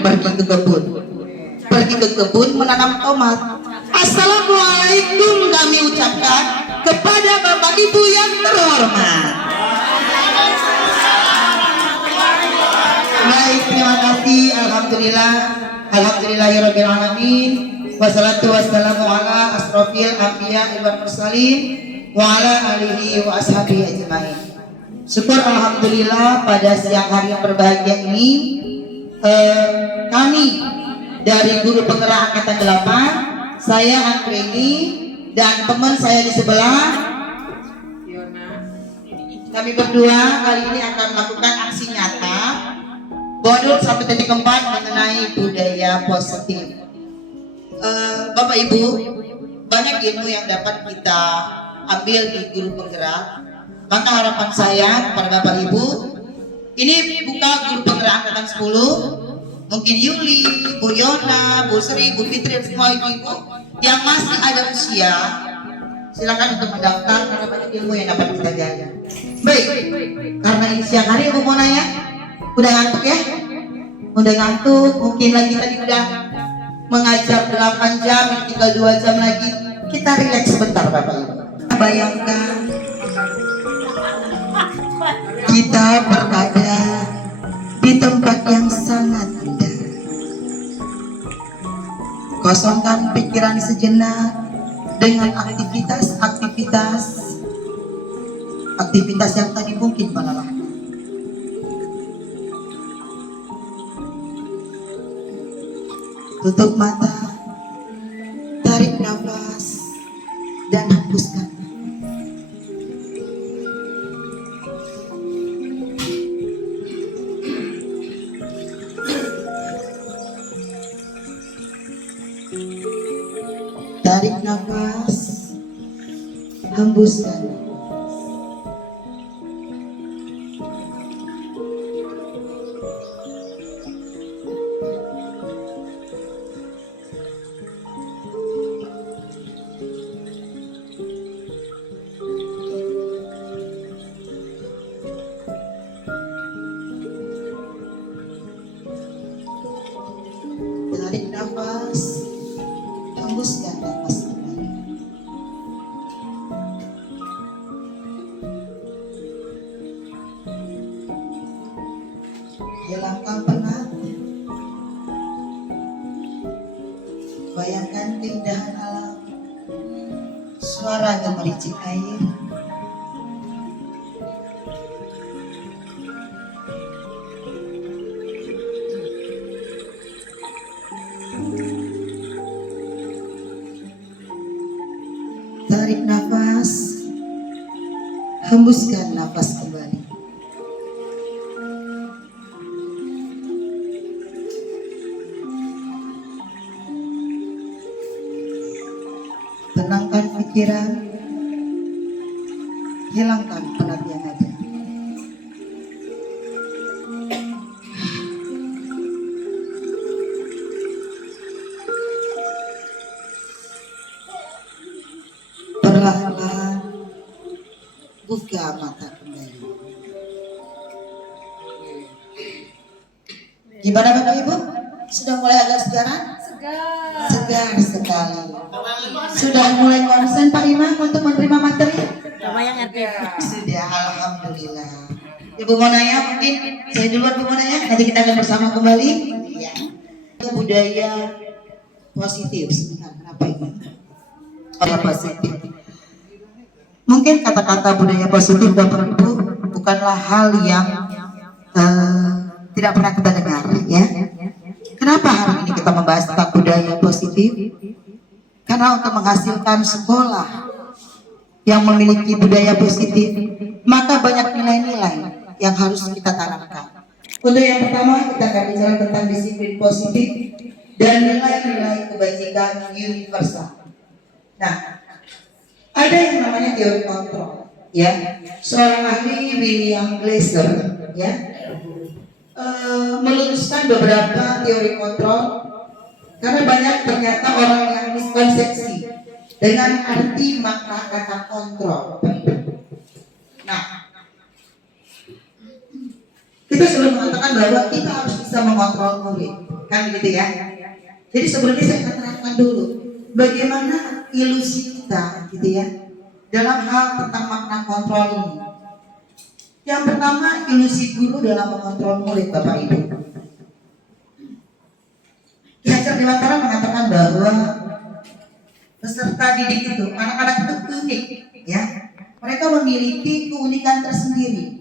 pergi ke kebun menanam tomat. Assalamualaikum kami ucapkan kepada Bapak Ibu yang terhormat. Baik, terima kasih. Alhamdulillahirabbil alamin. Wassalatu wassalamu ala asrofil anbiya wal mursalin wa ala alihi wa ashabihi ajmain. Syukur alhamdulillah pada siang hari yang berbahagia ini kami dari guru penggerak angkatan 8, saya Anggreni dan teman saya di sebelah kami berdua kali ini akan melakukan aksi nyata modul sampai titik 4 mengenai budaya positif. Bapak Ibu, banyak ilmu yang dapat kita ambil di guru penggerak. Maka harapan saya kepada Bapak Ibu, ini buka guru penggerak angkatan 10, mungkin Yuli, Bu Yona, Bu Sri, Bu Fitri, semua ibu-ibu yang masih ada usia, silakan untuk mendaftar karena banyak ilmu yang dapat kita jaga. Baik, karena ini siang hari aku mau nanya, udah ngantuk ya? Udah ngantuk, mungkin lagi tadi udah mengajar 8 jam, tinggal 2 jam lagi. Kita rileks sebentar Bapak Ibu. Bayangkan kita berada di tempat yang sangat indah. Kosongkan pikiran sejenak dengan aktivitas yang tadi mungkin melelahkan. Tutup mata, tarik nafas, dan hembuskan. Tarik nafas, hembuskan. Tarik nafas, hembuskan nafas kembali. Hilangkan penat. Bayangkan keindahan alam, suara gemericik air. Tarik nafas, hembuskan nafas kembali. Tenangkan pikiran, hilangkan penat yang ada. Perlahan-lahan buka mata kembali. Gimana Bapak Ibu? Sudah mulai agak segaran? Segar sekali. Sudah mulai konsen Pak Imam untuk menerima materi? Sudah, alhamdulillah. Ibu mau nanya mungkin? Saya duluan Bu mau nanya, nanti kita akan bersama kembali. Iya. Budaya positif. Kenapa ini? Budaya positif. Mungkin kata-kata budaya positif Bapak Ibu bukanlah hal yang tidak pernah kita dengar ya. Kenapa hari ini kita membahas tentang budaya positif? Karena untuk menghasilkan sekolah yang memiliki budaya positif, maka banyak nilai-nilai yang harus kita tanamkan. Untuk yang pertama kita akan bicara tentang disiplin positif dan nilai-nilai kebajikan universal. Nah, ada yang namanya teori kontrol, ya. Seorang ahli William Glasser, ya, meluruskan beberapa teori kontrol karena banyak ternyata orang yang miskonsepsi dengan arti makna kata kontrol. Nah, kita selalu mengatakan bahwa kita harus bisa mengontrol murid. kan begitu ya. Jadi sebelumnya saya akan terangkan dulu bagaimana ilusi kita gitu ya dalam hal tentang makna kontrol ini. Yang pertama, ilusi guru dalam mengontrol murid, Bapak Ibu. Ki Hajar Dewantara mengatakan bahwa peserta didik itu, anak-anak itu unik, ya. Mereka memiliki keunikan tersendiri,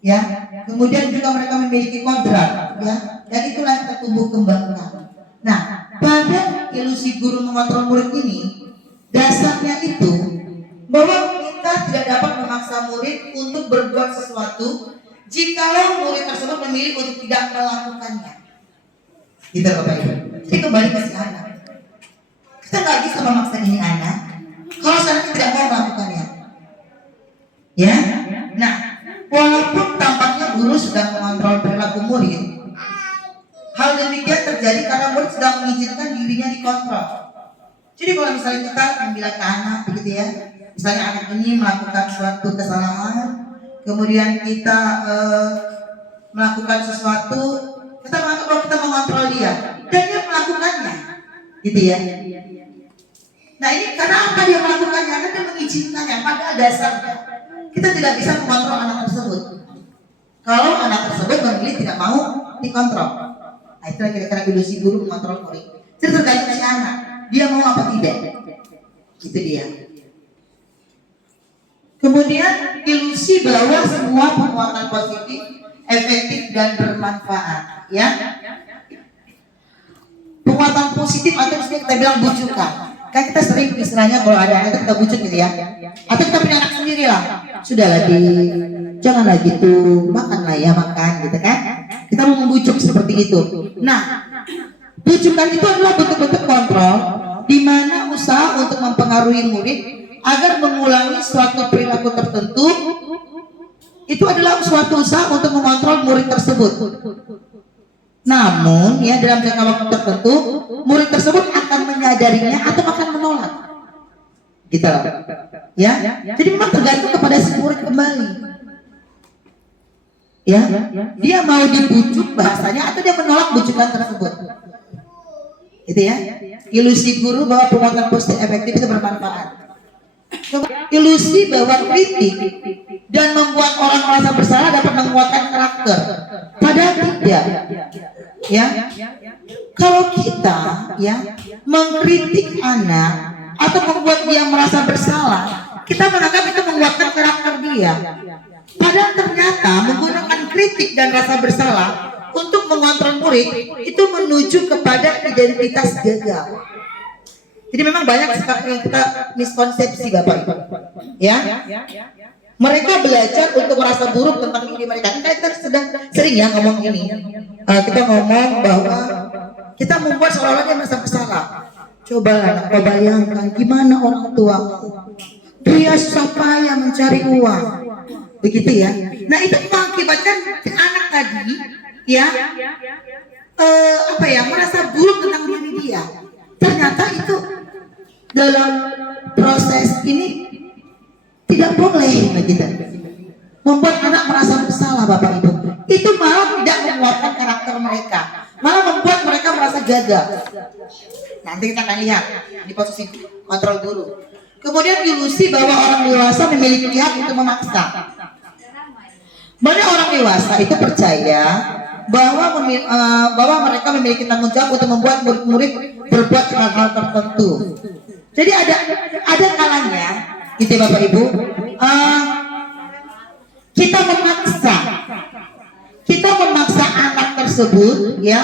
ya. Kemudian juga mereka memiliki kodrat, ya. Dan itulah yang kita tumbuh kembangkan. Nah, pada ilusi guru mengontrol murid ini, dasarnya itu bahwa kita tidak dapat memaksa murid untuk berbuat sesuatu jikalau murid tersebut memilih untuk tidak melakukannya. Gitu Bapak Ibu. Jadi kembali ke si anak. Kita nggak bisa memaksa ini anak kalau seandainya tidak mau melakukannya. Ya. Nah, walaupun tampaknya guru sedang mengontrol perilaku murid, hal demikian terjadi karena murid sedang mengizinkan dirinya dikontrol. Jadi kalau misalnya kita membilang ke anak begitu ya, misalnya anak ini melakukan suatu kesalahan, kemudian kita melakukan sesuatu, kita menganggap bahwa kita mengontrol dia dan dia melakukannya, gitu ya. Nah ini karena apa dia melakukannya? Karena dia mengizinkannya. Pada dasarnya kita tidak bisa mengontrol anak tersebut. Kalau anak tersebut memilih tidak mau dikontrol, nah itulah kira-kira ilusi guru mengontrol murid. Jadi tergantung si anak, dia mau apa tidak, itu dia. Kemudian ilusi bahwa semua penguatan positif, efektif dan bermanfaat, ya. Penguatan positif atau misalnya kita bilang bujukan. Kan kita sering istilahnya kalau ada anak kita bujuk gitu ya. Atau kita punya anak sendiri lah. Sudahlah janganlah gitu, makanlah ya makan gitu kan. Kita mau membujuk seperti itu. Nah, bujukan itu adalah bentuk-bentuk kontrol di mana usaha untuk mempengaruhi murid agar mengulangi suatu perilaku tertentu itu adalah suatu usaha untuk mengontrol murid tersebut. Namun ya dalam jangka waktu tertentu murid tersebut akan menyadarinya atau akan menolak. Gitu loh. Ya. Jadi memang tergantung kepada si murid kembali. Ya. Dia mau dibujuk bahasanya atau dia menolak bujukan tersebut. Gitu ya. Ilusi guru bahwa penguatan positif efektif itu bermanfaat. Ilusi bahwa kritik dan membuat orang merasa bersalah dapat menguatkan karakter. Padahal tidak. Ya. Kalau kita ya mengkritik anak atau membuat dia merasa bersalah, kita menganggap itu menguatkan karakter dia. Padahal ternyata menggunakan kritik dan rasa bersalah untuk mengontrol murid itu menuju kepada identitas gagal. Jadi memang banyak sekali yang kita miskonsepsi Bapak Ibu. Ya. Mereka belajar untuk merasa buruk tentang diri mereka. Kita sedang sering ya ngomong ini. Kita ngomong bahwa kita membuat seolah-olah dia merasa bersalah. Cobalah kau bayangkan gimana orang tua dia susah payah mencari uang. Begitu ya. Nah itu mengakibatkan anak tadi ya merasa buruk tentang diri dia. Ternyata itu dalam proses ini tidak boleh begitu. Membuat anak merasa bersalah Bapak Ibu. Itu malah tidak menguatkan karakter mereka. Malah membuat mereka merasa gagal. Nanti kita akan lihat di posisi kontrol guru. Kemudian ilusi bahwa orang dewasa memiliki hak untuk memaksa. Banyak orang dewasa itu percaya bahwa mereka memiliki tanggung jawab untuk membuat murid-murid berbuat hal-hal tertentu. Jadi ada kalanya, gitu Bapak Ibu, kita memaksa anak tersebut, ya.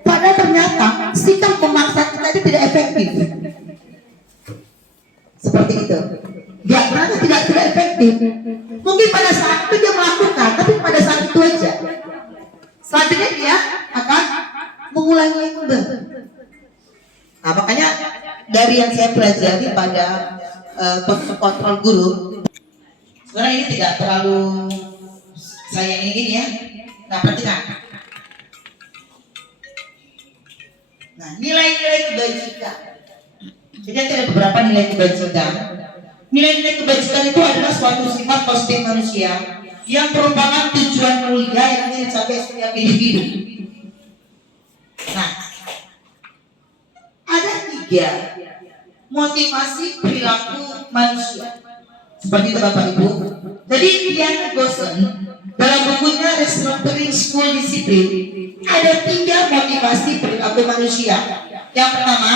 Padahal ternyata sikap memaksa kita itu tidak efektif. Seperti itu. Ya, ternyata tidak efektif. Mungkin pada saat itu dia melakukan, tapi pada saat itu aja. Selanjutnya dia akan mengulangi kembali. Nah, makanya dari yang saya pelajari pada kontrol guru, sebenarnya ini tidak terlalu saya ingin ya. Nah, perhatikan. Nah, nilai-nilai kebajikan. Jadi ada beberapa nilai kebajikan. Nilai-nilai kebajikan itu adalah suatu sifat positif manusia yang merupakan tujuan mulia yang ingin dicapai setiap individu. ketiga, motivasi perilaku manusia. Seperti itu Bapak Ibu. Jadi Diana Gosson dalam bukunya Restructuring School Discipline ada 3 motivasi perilaku manusia. Yang pertama,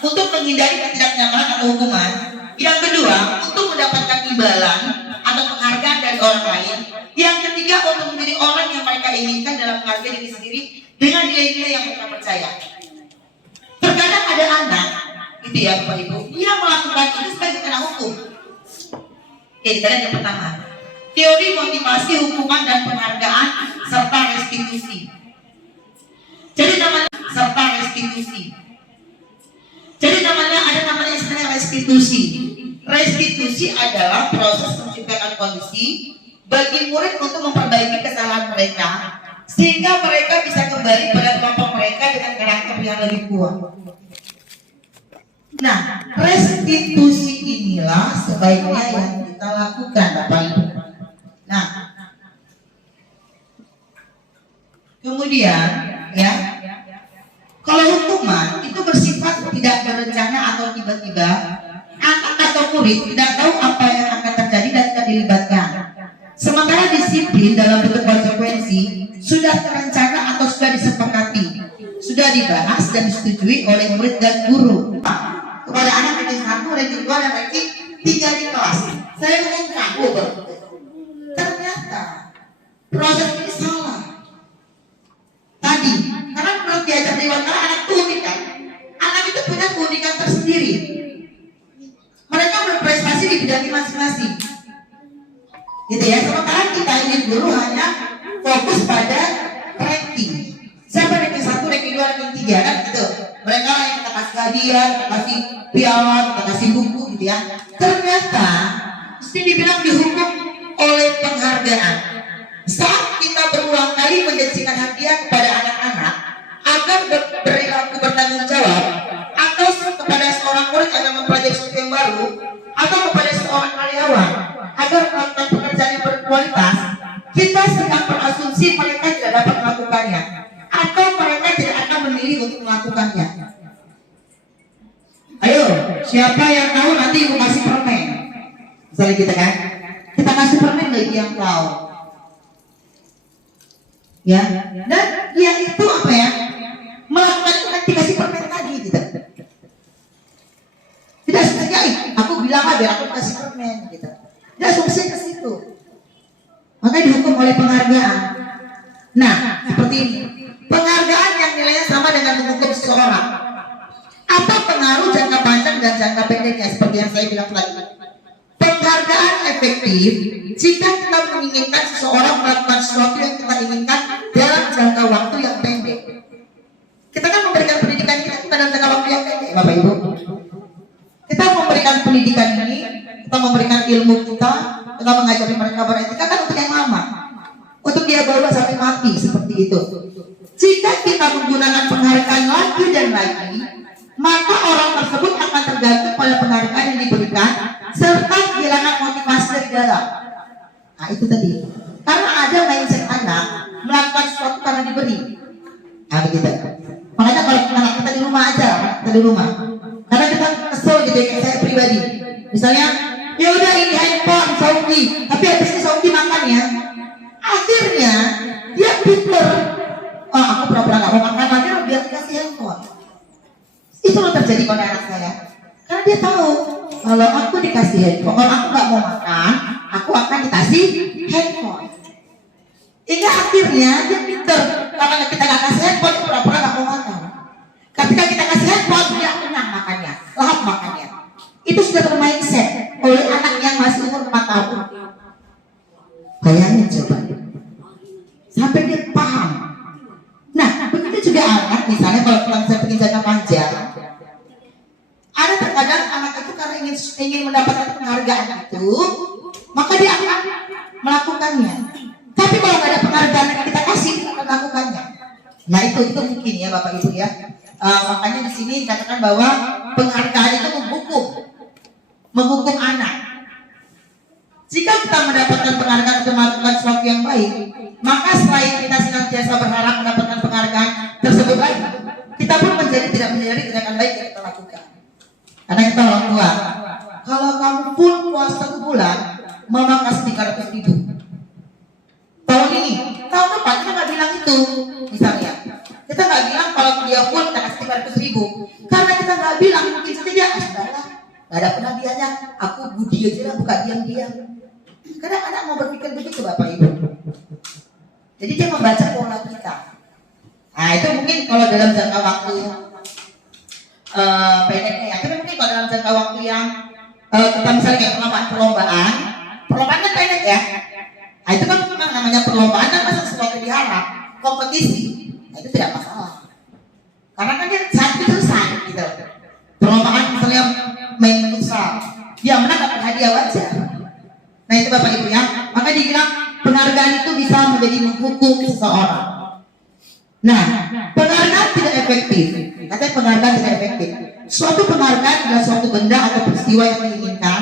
untuk menghindari ketidaknyamanan atau hukuman. Yang kedua, untuk mendapatkan imbalan atau penghargaan dari orang lain. Yang ketiga, untuk menjadi orang yang mereka inginkan dalam menghargai diri sendiri dengan nilai-nilai yang mereka percaya. Terkadang ada anak, gitu ya Bapak Ibu, dia melakukan itu sebagai kena hukum. Oke, kita lihat yang pertama, teori motivasi hukuman dan penghargaan serta restitusi. Jadi namanya serta restitusi. Jadi ada namanya istilah restitusi. Restitusi adalah proses menciptakan kondisi bagi murid untuk memperbaiki kesalahan mereka sehingga mereka bisa kembali pada kelompok mereka dengan karakter yang lebih kuat. Nah, restitusi inilah sebaiknya yang kita lakukan, Bapak Ibu. Nah, kemudian ya, kalau hukuman itu bersifat tidak berencana atau tiba-tiba, anak atau murid tidak tahu apa yang akan terjadi dan tidak dilibatkan. Sementara disiplin dalam bentuk konsekuensi sudah terencana atau sudah disepakati, sudah dibahas dan disetujui oleh murid dan guru. Kepada anak ranking 1, ranking 2, dan ranking 3 di kelas, saya ngomong kaku, ternyata proses ini salah. Tadi, karena menurut diajar Dewan Kala, anak itu unik kan? Anak itu punya keunikan tersendiri. Mereka berprestasi di bidang masing-masing. Gitu ya, sementara kita ini guru hanya fokus pada ranking. Siapa ranking 1, ranking 2, ranking 3 kan gitu. Mereka yang kita kasih hadiah, kita kasih piala, kita kasih buku gitu ya. Ternyata mesti dibilang dihukum oleh penghargaan. Saat kita berulang kali menjanjikan hadiah kepada anak-anak agar berperilaku bertanggung jawab, atau kepada seorang murid agar mempelajari sesuatu yang baru, atau kepada seorang karyawan agar melakukan pekerjaan yang berkualitas, kita sedang berasumsi mereka tidak dapat melakukannya, atau mereka tidak akan memilih untuk melakukannya. Ayo, siapa yang tahu nanti ibu kasih permen? Misalnya kita kan, kita kasih permen bagi yang tahu. Ya, dan dia itu apa ya? Melakukan itu kan dikasih permen tadi gitu. Tidak sengaja, aku bilang aja aku kasih permen gitu. Dia asumsi ke situ. Makanya dihukum oleh penghargaan. Nah, seperti ini. Penghargaan yang nilainya sama dengan menghukum seseorang. Apa pengaruh jangka panjang dan jangka pendeknya seperti yang saya bilang tadi. Penghargaan efektif jika kita menginginkan seseorang melakukan sesuatu yang kita inginkan dalam jangka waktu yang pendek. Kita kan memberikan pendidikan kita dalam jangka waktu yang pendek, Bapak Ibu. Kita memberikan pendidikan ini, kita memberikan ilmu kita mengajari mereka beretika kan untuk yang lama, untuk dia bawa sampai mati seperti itu. Jika kita menggunakan penghargaan lagi dan lagi, maka orang tersebut akan tergantung pada penghargaan yang diberikan serta kehilangan motivasi dari dalam. Nah itu tadi, karena ada mindset anak melakukan sesuatu karena diberi. Nah begitu. Makanya kalau anak kita di rumah aja, kita di rumah, karena kita kesel gitu ya, saya pribadi. Misalnya, ya udah ini handphone Sauki, tapi habis ini Sauki makan ya. Akhirnya dia bitter. Oh aku pura-pura nggak mau makan lagi, biar dikasih handphone. Itu loh terjadi pada anak saya. Karena dia tahu kalau aku dikasih handphone, kalau aku nggak mau makan, aku akan dikasih handphone. Hingga akhirnya dia pinter. Karena kita nggak kasih handphone, dia pura-pura nggak mau makan. Ketika kita kasih handphone, dia kenyang makannya, lahap makannya. Itu sudah bermindset oleh anak yang masih umur 4 tahun. Bayangin coba, sampai dia paham. Nah, begitu juga anak, misalnya kalau kita bisa bikin jangka panjang, ada terkadang anak itu karena ingin mendapatkan penghargaan itu, maka dia akan melakukannya. Tapi kalau nggak ada penghargaan yang kita kasih, dia akan melakukannya. Nah itu mungkin ya Bapak Ibu ya. Makanya di sini dikatakan bahwa penghargaan itu menghukum anak. Jika kita mendapatkan penghargaan untuk melakukan sesuatu yang baik, maka selain kita senantiasa berharap mendapatkan penghargaan tersebut lagi, kita pun tidak menyadari tindakan baik yang kita lakukan. Karena kita orang tua, kalau kamu full puasa 1 bulan, mama kasih 300.000. Tahun ini, tahun depan kita nggak bilang itu, misalnya. Kita nggak bilang kalau dia full kita kasih 300.000, karena kita nggak bilang mungkin saja dia astaga, nggak ada penabiannya. Aku budi aja lah, buka diam-diam. Kadang anak mau berpikir begitu Bapak Ibu. Jadi dia membaca pola kita. Nah itu mungkin kalau dalam jangka waktu pendeknya ya. Tapi mungkin kalau dalam jangka waktu yang kita misalnya kayak perlombaan kan pendek ya. Nah itu kan memang namanya perlombaan kan masa sesuatu diharap, kompetisi. Nah itu tidak masalah. Karena kan dia saat itu selesai gitu. Perlombaan misalnya main futsal, dia menang dapat hadiah wajar. Nah itu Bapak Ibu ya. Maka dibilang penghargaan itu bisa menjadi menghukum seseorang. Nah, penghargaan tidak efektif. Katanya penghargaan tidak efektif. Suatu penghargaan adalah suatu benda atau peristiwa yang diinginkan,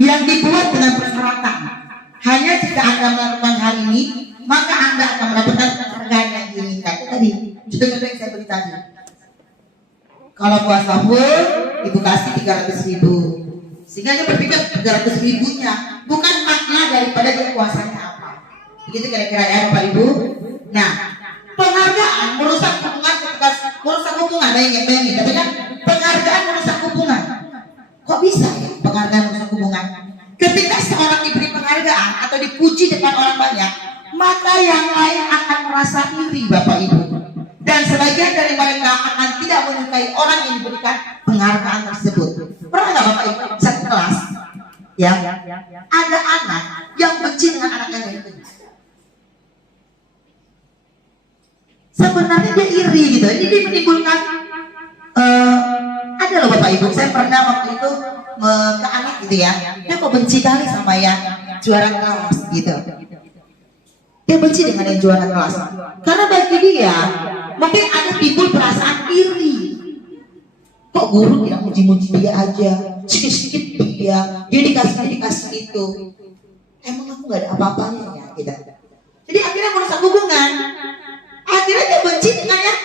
yang dibuat dengan persyaratan. Hanya jika Anda melakukan hal ini, maka Anda akan mendapatkan penghargaan yang diinginkan. Itu tadi, contoh-contoh yang saya beri tadi. Kalau puasa full, Ibu kasih 300.000. Sehingga dia berpikir 300.000-nya bukan makna daripada dia puasanya apa. Begitu kira-kira ya Bapak Ibu. Nah, penghargaan merusak hubungan ketika merusak hubungan ada yang bayangin, tapi kan penghargaan merusak hubungan. Kok bisa ya penghargaan merusak hubungan? Ketika seorang diberi penghargaan atau dipuji depan orang banyak, maka yang lain akan merasa iri Bapak Ibu. Dan sebagian dari mereka akan tidak menyukai orang yang diberikan penghargaan tersebut. Pernah nggak Bapak Ibu satu kelas ya ada anak yang benci dengan anak yang lain? Sebenarnya dia iri gitu. Ini dia menimbulkan ada loh Bapak Ibu. Saya pernah waktu itu ke anak gitu ya. Dia kok benci kali sama yang juara kelas gitu. Dia benci dengan yang juara kelas. Karena bagi dia mungkin ada timbul perasaan iri. Kok guru bilang muji-muji dia aja, sedikit-sedikit dia dikasih itu. Emang aku nggak ada apa-apanya ya gitu. Jadi akhirnya merusak hubungan. Akhirnya dia benci dengan yang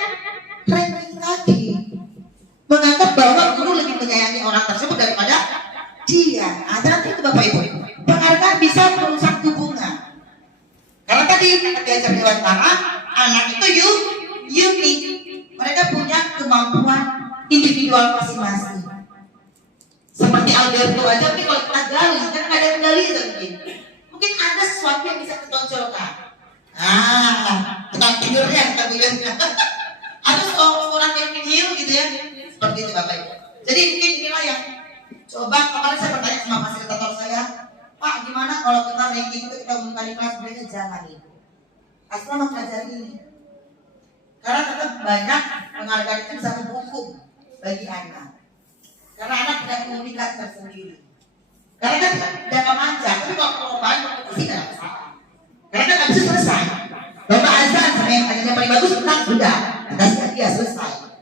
ranking tadi, menganggap bahwa guru lebih menyayangi orang tersebut daripada dia. Nanti itu Bapak Ibu, penghargaan bisa merusak hubungan. Karena tadi kata diajar Dewantara, anak itu unik, mereka punya kemampuan individual masing-masing. Seperti Alberto aja, tapi kalau kita gali, kan ada yang gali itu mungkin ada sesuatu yang bisa ditonjolkan. Tukang tidurnya, atau seorang yang nihil gitu ya, seperti itu Bapak Ibu. Jadi mungkin inilah yang coba kemarin saya bertanya sama fasilitator saya, Pak gimana kalau kita ranking itu kita umumkan di kelas, mereka jangan itu. Asal mempelajari ini, karena tetap banyak penghargaan itu bisa menghukum bagi anak, karena anak punya komunitas tersendiri. Karena kan jangan manja, tapi kalau perlombaan kompetisi tidak masalah. Karena kan habis selesai. Lomba azan sama yang azannya paling bagus menang sudah, atasnya dia selesai.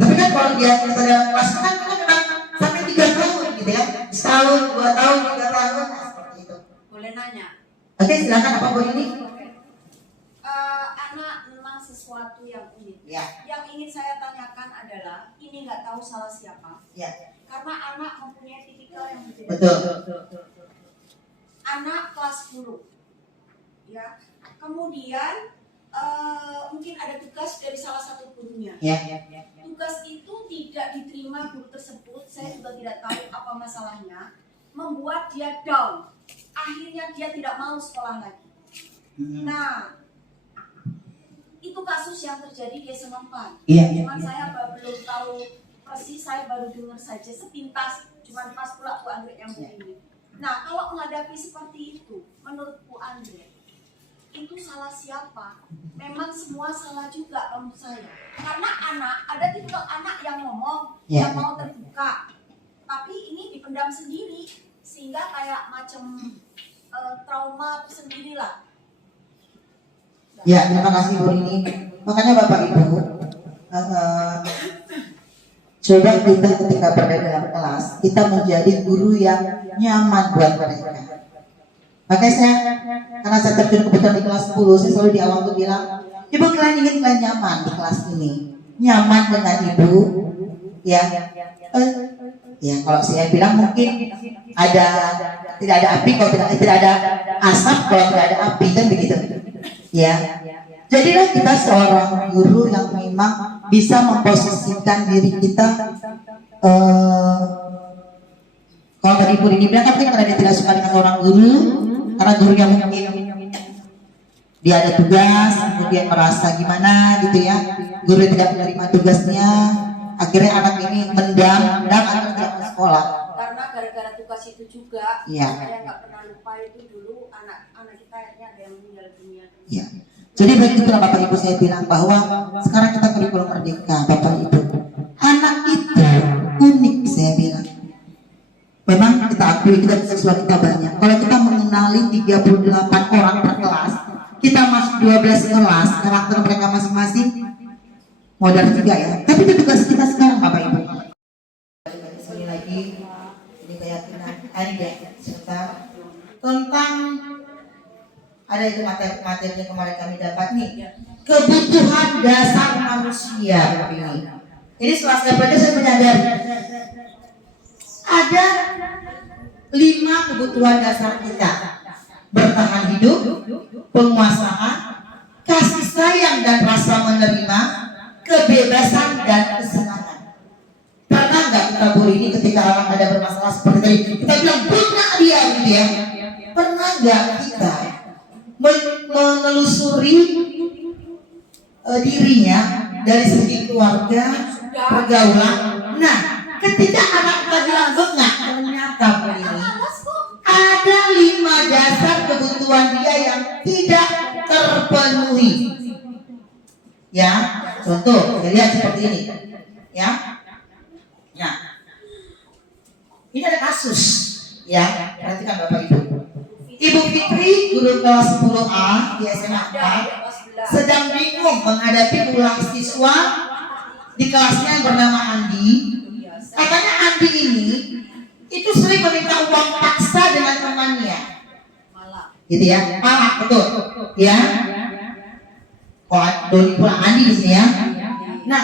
Tapi kan kalau dia pada kelas kan menang sampai 3 tahun gitu ya, setahun, 2 tahun, 3 tahun, seperti itu. Boleh nanya? Oke, silakan apa Bu ini? Anak memang sesuatu yang unik. Ya. Yang ingin saya tanyakan adalah, ini nggak tahu salah siapa. Ya. Karena anak mempunyai tipikal yang berbeda. Betul. Anak kelas 10, ya. Kemudian mungkin ada tugas dari salah satu gurunya. Ya. Tugas itu tidak diterima guru tersebut. Saya juga tidak tahu apa masalahnya. Membuat dia down. Akhirnya dia tidak mau sekolah lagi. Nah, itu kasus yang terjadi di SMA 4. Iya. Cuman saya belum tahu persis, saya baru dengar saja sepintas, cuman pas pula Bu Andre yang begini. Nah, kalau menghadapi seperti itu, menurut Bu Andre, itu salah siapa? Memang semua salah juga menurut saya. Karena ada tipe anak yang ngomong, yang mau terbuka, tapi ini dipendam sendiri, sehingga kayak macam trauma tersendiri lah. Ya, terima kasih Bu Rini. Makanya Bapak Ibu, coba kita ketika berada dalam kelas, kita menjadi guru yang nyaman buat mereka. Makanya saya, karena saya terjun kebetulan di kelas 10, saya selalu di awal tuh bilang, Ibu kalian ingin kalian nyaman di kelas ini, nyaman dengan Ibu, Ya, ya kalau saya bilang mungkin ada tidak ada api kalau tidak ada asap kalau tidak ada api kan begitu. Ya, jadilah kita seorang guru yang memang bisa memposisikan diri kita. Kalau tadi Ibu ini bilang kan karena dia tidak suka dengan orang guru, karena gurunya mungkin dia ada tugas, kemudian merasa gimana gitu ya, guru tidak menerima tugasnya, akhirnya anak ini mendam akhirnya tidak ke sekolah. Karena gara-gara tugas itu juga, Iya. saya nggak pernah lupa itu dulu anak kita akhirnya ada yang meninggal dunia. Ya. Jadi begitulah Bapak Ibu saya bilang bahwa sekarang kita kurikulum merdeka Bapak Ibu. Anak itu unik saya bilang. Memang kita akui kita siswa kita banyak. Kalau kita mengenali 38 orang per kelas, kita masuk 12 kelas, karakter mereka masing-masing modal juga ya. Tapi itu tugas kita sekarang Bapak Ibu. Sekali lagi ini keyakinan Anda sebentar tentang ada itu materi yang kemarin kami dapat nih, kebutuhan dasar manusia ini. Jadi setelah saya belajar saya menyadari ada 5 kebutuhan dasar kita: bertahan hidup, penguasaan, kasih sayang dan rasa menerima, kebebasan dan kesenangan. Pernah nggak kita Bu ini ketika orang ada bermasalah seperti tadi kita bilang punya dia gitu ya? Pernah nggak kita menelusuri dirinya dari segi keluarga, pergaulan? Nah, ketika anak kita bilang bengak, ternyata ini ada 5 dasar kebutuhan dia yang tidak terpenuhi. Ya, contoh, kita lihat seperti ini. Ya, nah, ini ada kasus. Ya, perhatikan Bapak Ibu. Ibu Fitri, guru kelas 10A di SMA 4, sedang bingung menghadapi ulah siswa di kelasnya yang bernama Andi. Katanya Andi ini itu sering meminta uang paksa dengan temannya, gitu ya, betul, ya. Kok Doni pulang Andi di sini ya? Nah,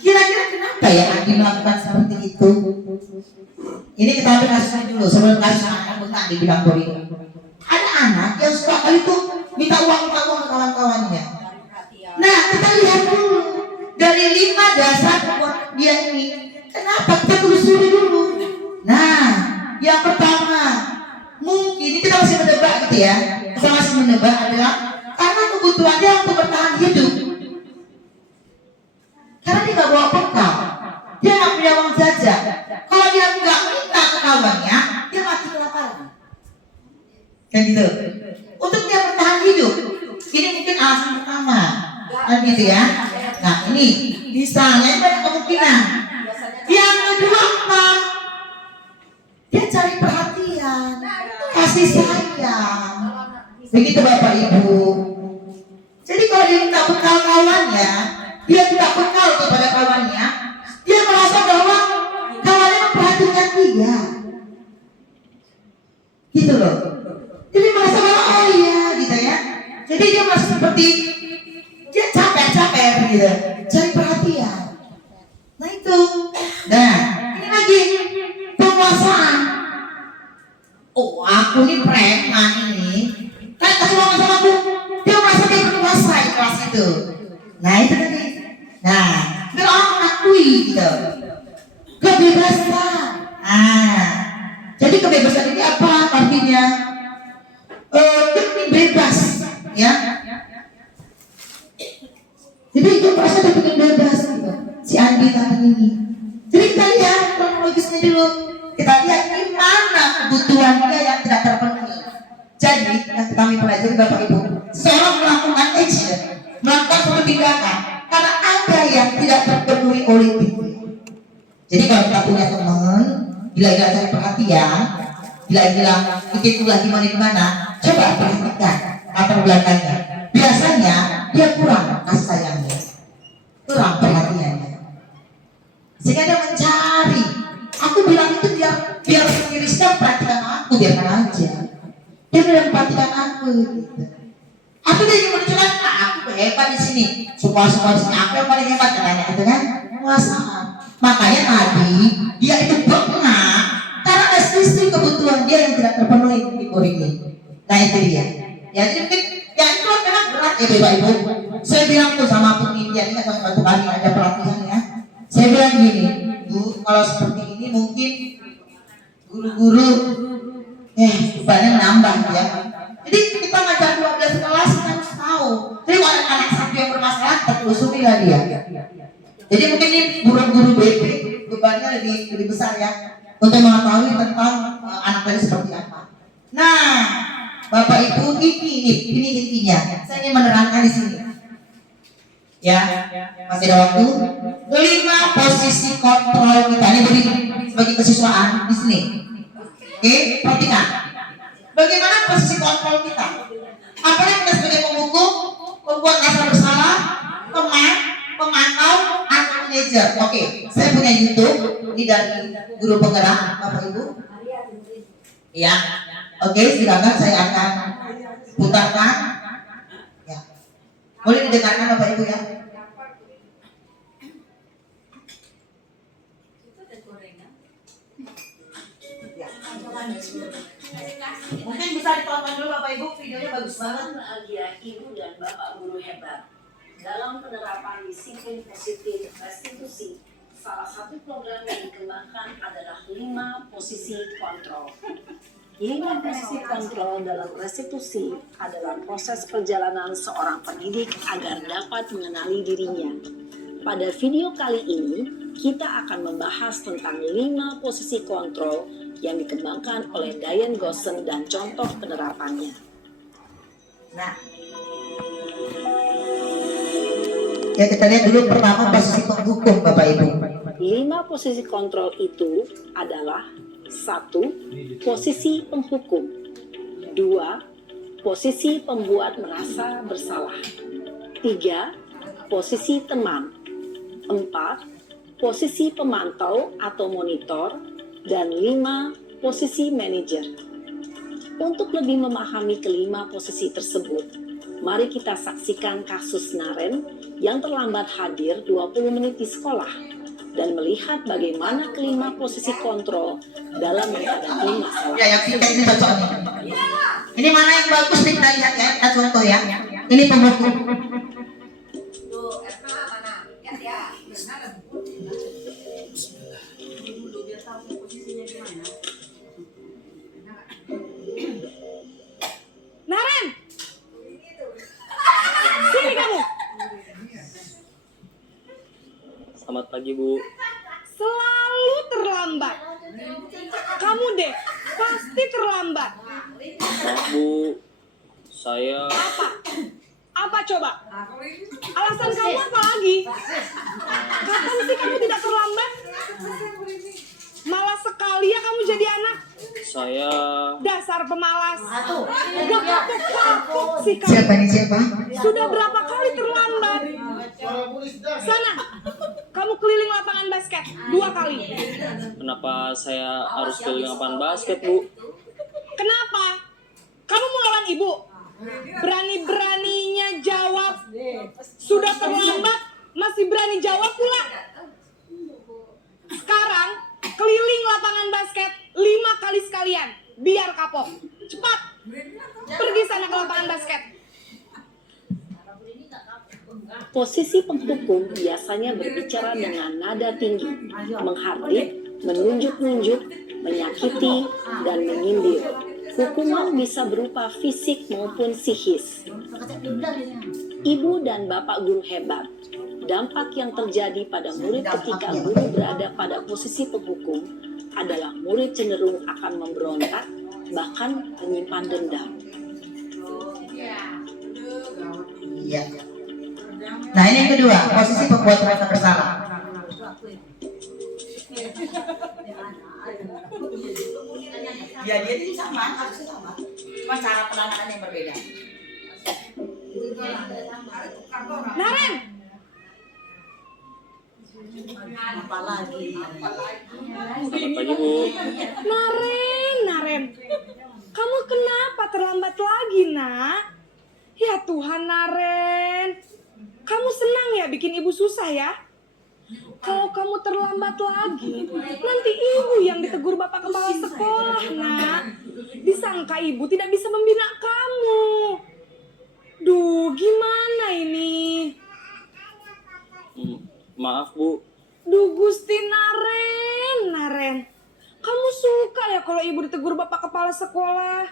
kira-kira kenapa ya Andi melakukan seperti itu? Ini kita ambil kasusnya dulu sebelum kasus anak bukan dibilang Doni. Ada anak yang suka kali itu minta uang ke kawan-kawannya. Nah, kita lihat dulu dari 5 dasar buat dia ini. Kenapa kita telusuri dulu? Nah, yang pertama, mungkin ini kita masih menebak gitu ya. Kita masih menebak adalah karena kebutuhannya untuk bertahan hidup. Karena dia nggak bawa bekal, dia nggak punya uang jajan. Kalau dia nggak minta ke kawannya, dia mati kelaparan. Kan gitu. Untuk dia bertahan hidup, ini mungkin alasan pertama, kan gitu ya. Nah ini misalnya banyak kemungkinan. Yang kedua apa? Dia cari perhatian, kasih sayang. Begitu Bapak Ibu. Jadi kalau dia minta bekal kawannya, dia tidak bekal kepada kawannya, dia merasa bahwa kawannya memperhatikan dia. Gitu loh. Jadi merasa bahwa oh iya gitu ya. Jadi dia merasa seperti dia capek gitu, cari perhatian. Nah itu. Nah ini lagi penguasaan. Oh aku nih preman ini. Kan kasih uang sama aku. Dia merasa dia berkuasa di kelas itu. Nah itu tadi. Nah itu orang mengakui gitu. Kebebasan. Jadi kebebasan ini apa artinya? Ini bebas, ya. Jadi itu merasa dia bikin bebas gitu. Si Andi tadi ini. Jadi kita lihat kronologisnya dulu. Kita lihat di mana kebutuhan dia yang tidak terpenuhi. Jadi yang kami pelajari Bapak Ibu, seorang melakukan action, melakukan suatu tindakan karena ada yang tidak terpenuhi oleh diri. Jadi kalau kita punya teman, bila cari perhatian, bila bikin ulah gimana, coba perhatikan latar belakangnya. Biasanya dia kurang kasih sayangnya, kurang perhatiannya, sehingga dia mencari. Aku bilang itu biar Kristus perhatikan aku, biarkan aja. Dia bilang perhatikan aku. Gitu. Aku dia ingin menunjukkan aku hebat di sini. Semua di sini aku yang paling hebat katanya, itu kan penguasaan. Makanya tadi dia itu bengak karena ada sisi kebutuhan dia yang tidak terpenuhi di Korintus. Nah itu dia. Ya jadi mungkin yang itu memang berat ya Bapak Ibu. Saya bilang tuh sama penelitian ini atau satu kali ada pelatihan ya. Saya bilang gini, Bu, kalau seperti ini mungkin guru-guru bebannya menambah ya. Jadi kita ngajar 12 kelas kita harus tahu. Jadi kalau ada anak satu yang bermasalah telusuri lah dia. Jadi mungkin ini guru-guru BP bebannya lebih besar ya untuk mengetahui tentang anak tadi seperti apa. Nah, Bapak Ibu ini intinya. Saya ingin menerangkan di sini. Ya, masih ada waktu. 5 posisi kontrol kita ini beri sebagai kesiswaan di sini. Oke, perhatikan. Bagaimana posisi kontrol kita? Apa yang kita sebagai penghukum, pembuat rasa bersalah, teman, pemantau, atau manajer? Oke, saya punya YouTube ini dari guru penggerak Bapak Ibu. Ya, oke, silakan saya akan putarkan. Ya, boleh didengarkan Bapak Ibu ya. Mungkin bisa ditonton dulu Bapak Ibu, videonya bagus banget. Bahagia Ibu dan Bapak Guru hebat. Dalam penerapan disiplin positif restitusi, salah satu program yang dikembangkan adalah 5 posisi kontrol. 5 posisi kontrol dalam restitusi adalah proses perjalanan seorang pendidik agar dapat mengenali dirinya. Pada video kali ini, kita akan membahas tentang 5 posisi kontrol yang dikembangkan oleh Diane Gossen dan contoh penerapannya. Nah, ya kita lihat dulu pertama posisi penghukum Bapak Ibu. 5 posisi kontrol itu adalah 1. Posisi penghukum. 2. Posisi pembuat merasa bersalah. 3. Posisi teman. 4. Posisi pemantau atau monitor. Dan 5. Posisi manajer. Untuk lebih memahami kelima posisi tersebut, mari kita saksikan kasus Naren yang terlambat hadir 20 menit di sekolah dan melihat bagaimana kelima posisi kontrol dalam menghadapi masalah. Ya, yang kita ini cocok nih. Ini mana yang bagus nih kita lihat ya, kita contoh ya. Ini penghukum. Tuh, Erna mana? Lihat ya. Dulu biar tahu posisinya di mana. Naren! Sini kamu! Selamat pagi, Bu. Selalu terlambat. Kamu deh, pasti terlambat. Maaf, Bu. Saya Apa coba? Alasan kamu apa lagi? Kapan sih kamu tidak terlambat? Malas sekali ya kamu jadi anak. saya Dasar pemalas. Gak kapok-kapok sih kamu. Siapa nih siapa? Sudah berapa kali terlambat? Sana, kamu keliling lapangan basket 2 kali. kenapa saya harus keliling lapangan basket, Bu? Kenapa? Kamu mau lawan ibu? Berani-beraninya jawab. Sudah terlambat, masih berani jawab pula. Sekarang, keliling lapangan basket 5 kali sekalian. Biar kapok. Cepat. Pergi sana ke lapangan basket. Posisi penghukum biasanya berbicara dengan nada tinggi, menghardik, menunjuk-nunjuk, menyakiti, dan menyindir. Hukuman bisa berupa fisik maupun psikis. Ibu dan Bapak Guru hebat, dampak yang terjadi pada murid ketika guru berada pada posisi penghukum adalah murid cenderung akan memberontak, bahkan menyimpan dendam. Iya. Nah ini yang kedua, posisi pembuat rasa bersalah. Ya dia ini sama, harusnya sama. Cuma cara penanganan yang berbeda. Naren! Apalagi. Selamat pagi, Bu. Naren. Kamu kenapa terlambat lagi, nak? Ya Tuhan, Naren. Kamu senang ya bikin ibu susah ya? Kalau kamu terlambat lagi, nanti ibu yang ditegur bapak kepala sekolah, nak. Disangka ibu tidak bisa membina kamu. Duh, gimana ini? Maaf Bu. Duh, Gusti Naren. Kamu suka ya kalau ibu ditegur bapak kepala sekolah?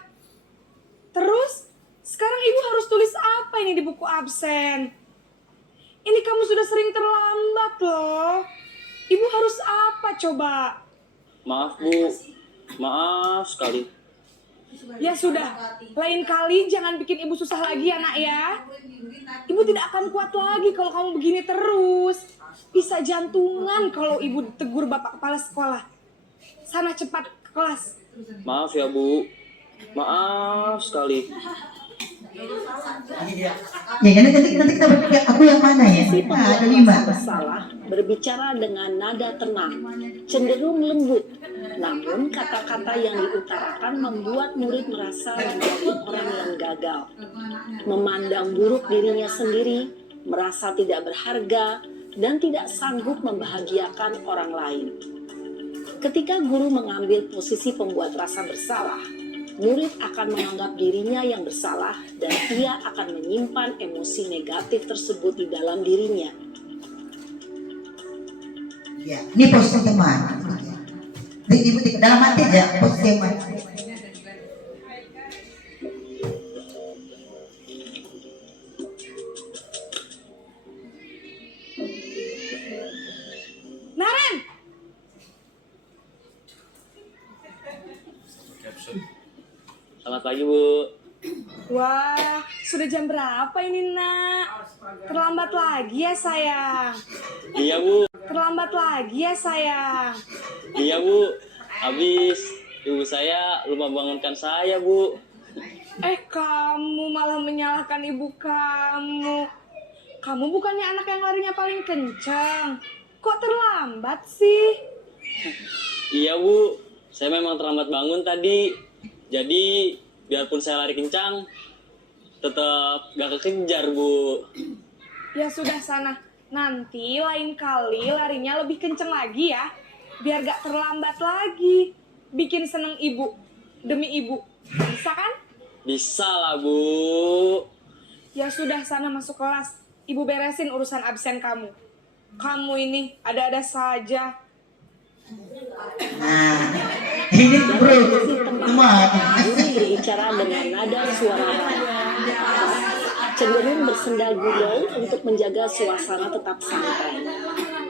Terus, sekarang ibu harus tulis apa ini di buku absen? Ini kamu sudah sering terlambat loh. Ibu harus apa coba? Maaf Bu. Maaf sekali. Ya sudah, lain kali jangan bikin ibu susah lagi ya nak ya. Ibu tidak akan kuat lagi kalau kamu begini terus. Bisa jantungan kalau ibu tegur bapak kepala sekolah. Sana cepat ke kelas. Maaf ya Bu. Maaf sekali. Ya, nanti kita berpikir aku yang mana ya? Nah, ada 5. Bersalah berbicara dengan nada tenang, cenderung lembut. Namun kata-kata yang diutarakan membuat murid merasa menjadi orang yang gagal, memandang buruk dirinya sendiri, merasa tidak berharga, dan tidak sanggup membahagiakan orang lain. Ketika guru mengambil posisi pembuat rasa bersalah, murid akan menganggap dirinya yang bersalah dan ia akan menyimpan emosi negatif tersebut di dalam dirinya. Ya, ini posisi teman. Ibu dalam hati aja posisi teman. Naren! Selamat pagi Bu. Wah, sudah jam berapa ini nak? Terlambat lagi ya sayang. Iya Bu. Terlambat lagi ya sayang. Iya Bu. Habis ibu saya lupa bangunkan saya Bu. Kamu malah menyalahkan ibu kamu. Kamu bukannya anak yang larinya paling kencang. Kok terlambat sih? Iya Bu. Saya memang terlambat bangun tadi. Jadi biarpun saya lari kencang, tetap gak kekejar Bu. Ya sudah sana. Nanti lain kali larinya lebih kenceng lagi ya. Biar gak terlambat lagi. Bikin seneng ibu. Demi ibu. Bisa kan? Bisa lah Bu. Ya sudah sana masuk kelas. Ibu beresin urusan absen kamu. Kamu ini ada-ada saja. Nah, ini bro, teman. Guru berbicara dengan nada suara cenderung bersenda gurau untuk menjaga suasana tetap santai.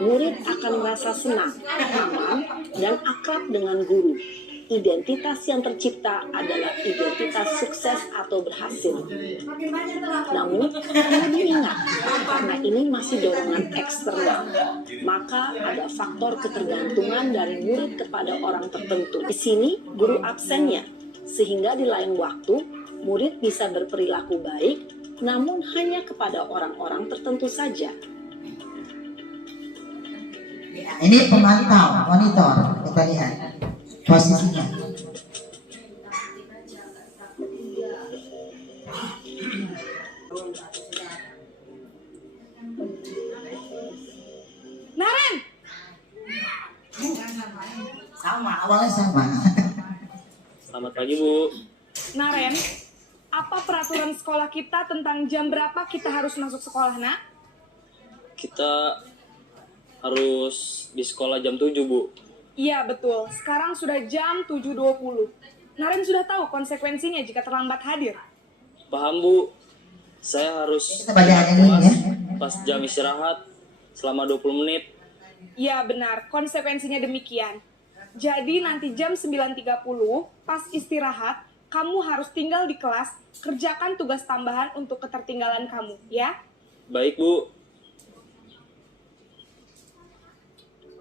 Murid akan merasa senang, aman, dan akrab dengan guru. Identitas yang tercipta adalah identitas sukses atau berhasil. Namun, perlu diingat, karena ini masih dorongan eksternal, maka ada faktor ketergantungan dari murid kepada orang tertentu. Di sini, guru absennya, sehingga di lain waktu, murid bisa berperilaku baik, namun hanya kepada orang-orang tertentu saja. Ini pemantau, monitor, kita lihat posisinya. Naren! Sama, awalnya sama. Selamat pagi Bu. Naren, apa peraturan sekolah kita tentang jam berapa kita harus masuk sekolah, nak? Kita harus di sekolah jam 7 Bu. Iya, betul. Sekarang sudah jam 7.20. Naren sudah tahu konsekuensinya jika terlambat hadir. Paham Bu. Saya harus Kita baca ini ya. pas jam istirahat selama 20 menit. Iya, benar. Konsekuensinya demikian. Jadi nanti jam 9.30 pas istirahat, kamu harus tinggal di kelas, kerjakan tugas tambahan untuk ketertinggalan kamu, ya? Baik Bu.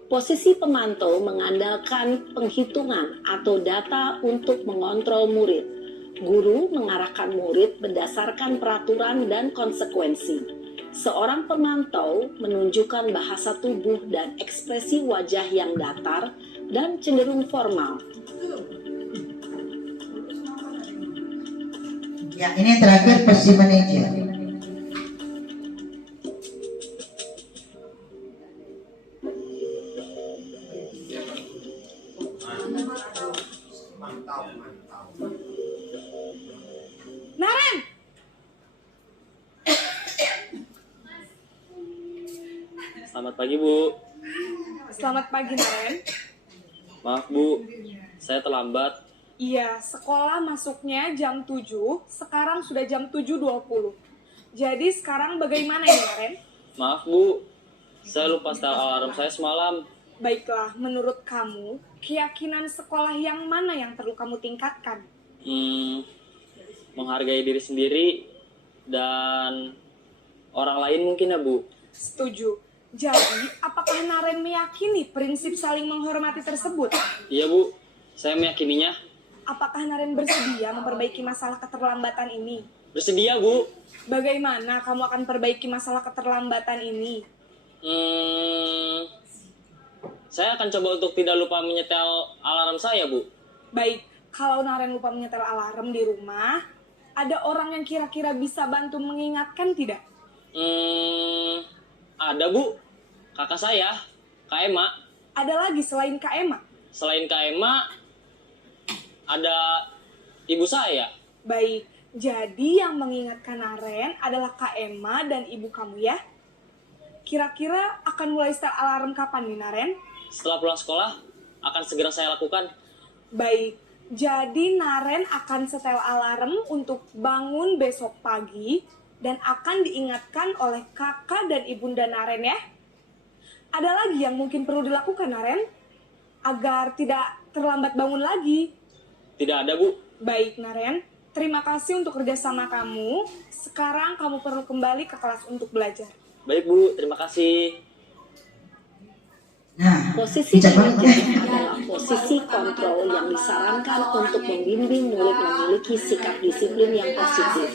Posisi pemantau mengandalkan penghitungan atau data untuk mengontrol murid. Guru mengarahkan murid berdasarkan peraturan dan konsekuensi. Seorang pemantau menunjukkan bahasa tubuh dan ekspresi wajah yang datar dan cenderung formal. Ya, ini yang terakhir posisi manajer. Naren! Selamat pagi, Bu. Selamat pagi, Naren. Maaf, Bu. Saya terlambat. Iya, sekolah masuknya jam 7, sekarang sudah jam 7.20. Jadi sekarang bagaimana ya, Naren? Maaf, Bu. Saya lupa setel alarm saya semalam. Baiklah, menurut kamu, keyakinan sekolah yang mana yang perlu kamu tingkatkan? Menghargai diri sendiri dan orang lain mungkin ya, Bu. Setuju. Jadi, apakah Naren meyakini prinsip saling menghormati tersebut? Iya, Bu. Saya meyakininya. Apakah Naren bersedia memperbaiki masalah keterlambatan ini? Bersedia, Bu. Bagaimana kamu akan perbaiki masalah keterlambatan ini? Saya akan coba untuk tidak lupa menyetel alarm saya, Bu. Baik, kalau Naren lupa menyetel alarm di rumah, ada orang yang kira-kira bisa bantu mengingatkan tidak? Ada, Bu. Kakak saya, Kak Ema. Ada lagi selain Kak Ema? Selain Kak Ema, ada ibu saya. Baik, jadi yang mengingatkan Naren adalah Kak Ema dan ibu kamu ya? Kira-kira akan mulai setel alarm kapan nih, Naren? Setelah pulang sekolah, akan segera saya lakukan. Baik, jadi Naren akan setel alarm untuk bangun besok pagi dan akan diingatkan oleh kakak dan ibunda Naren ya. Ada lagi yang mungkin perlu dilakukan, Naren? Agar tidak terlambat bangun lagi. Tidak ada, Bu. Baik, Naren. Terima kasih untuk kerjasama kamu. Sekarang kamu perlu kembali ke kelas untuk belajar. Baik, Bu. Terima kasih. Nah, Posisi bijak banget ya. manajer adalah posisi kontrol yang disarankan untuk membimbing murid memiliki sikap disiplin yang positif,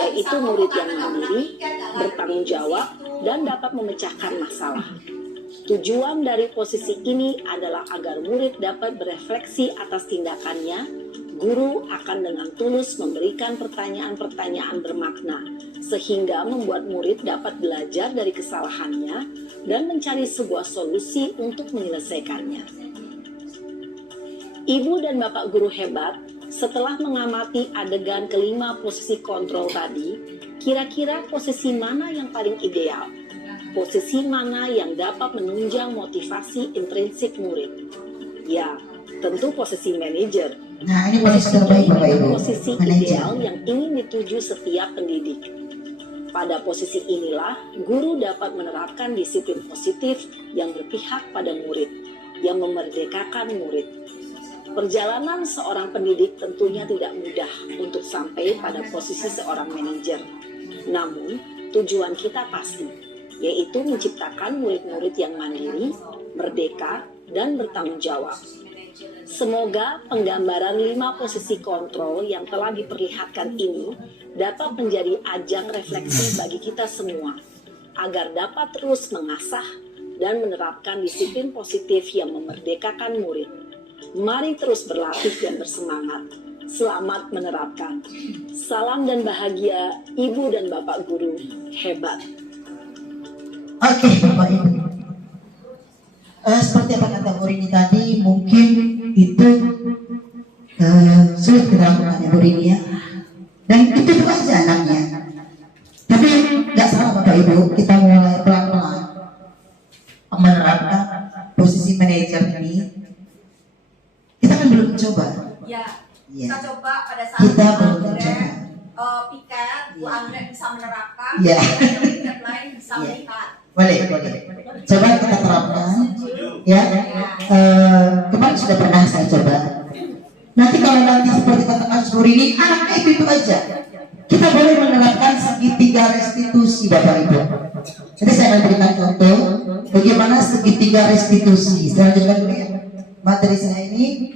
yaitu murid yang mandiri, bertanggung jawab, dan dapat memecahkan masalah. Tujuan dari posisi ini adalah agar murid dapat berefleksi atas tindakannya. Guru akan dengan tulus memberikan pertanyaan-pertanyaan bermakna, sehingga membuat murid dapat belajar dari kesalahannya dan mencari sebuah solusi untuk menyelesaikannya. Ibu dan Bapak guru hebat, setelah mengamati adegan kelima posisi kontrol tadi, kira-kira posisi mana yang paling ideal? Posisi mana yang dapat menunjang motivasi intrinsik murid? Ya, tentu posisi manajer. Nah, ini posisi terbaik Bapak Ibu. Posisi Manajer. ideal yang ingin dituju setiap pendidik. Pada posisi inilah, guru dapat menerapkan disiplin positif yang berpihak pada murid, yang memerdekakan murid. Perjalanan seorang pendidik tentunya tidak mudah untuk sampai pada posisi seorang manajer. Namun, tujuan kita pasti, yaitu menciptakan murid-murid yang mandiri, merdeka, dan bertanggung jawab. Semoga penggambaran 5 posisi kontrol yang telah diperlihatkan ini dapat menjadi ajang refleksi bagi kita semua, agar dapat terus mengasah dan menerapkan disiplin positif yang memerdekakan murid. Mari terus berlatih dan bersemangat. Selamat menerapkan. Salam dan bahagia Ibu dan Bapak guru hebat. Oke, Bapak Ibu. Seperti apa kata Bu Rini tadi, mungkin itu sulit kita lakukan ya Bu Rini ya. Dan itu aja anaknya. Tapi nggak salah Bapak Ibu, kita mulai pelan-pelan menerapkan posisi manajer ini. Kita kan belum coba. Ya, Ya. kita coba pada saat Kita Bu belum Anggrek, coba. piket, Bu Ya. Anggrek bisa menerapkan, Ya. piket lain bisa Ya. melihat. Boleh. Coba kita terapkan. Ya. Kemarin sudah pernah saya coba. Nanti kalau nanti seperti kata Mas Nur ini, anaknya itu aja. Kita boleh menerapkan segitiga restitusi Bapak Ibu. Jadi saya akan berikan contoh bagaimana segitiga restitusi. Saya lanjutkan dulu ya materi saya ini.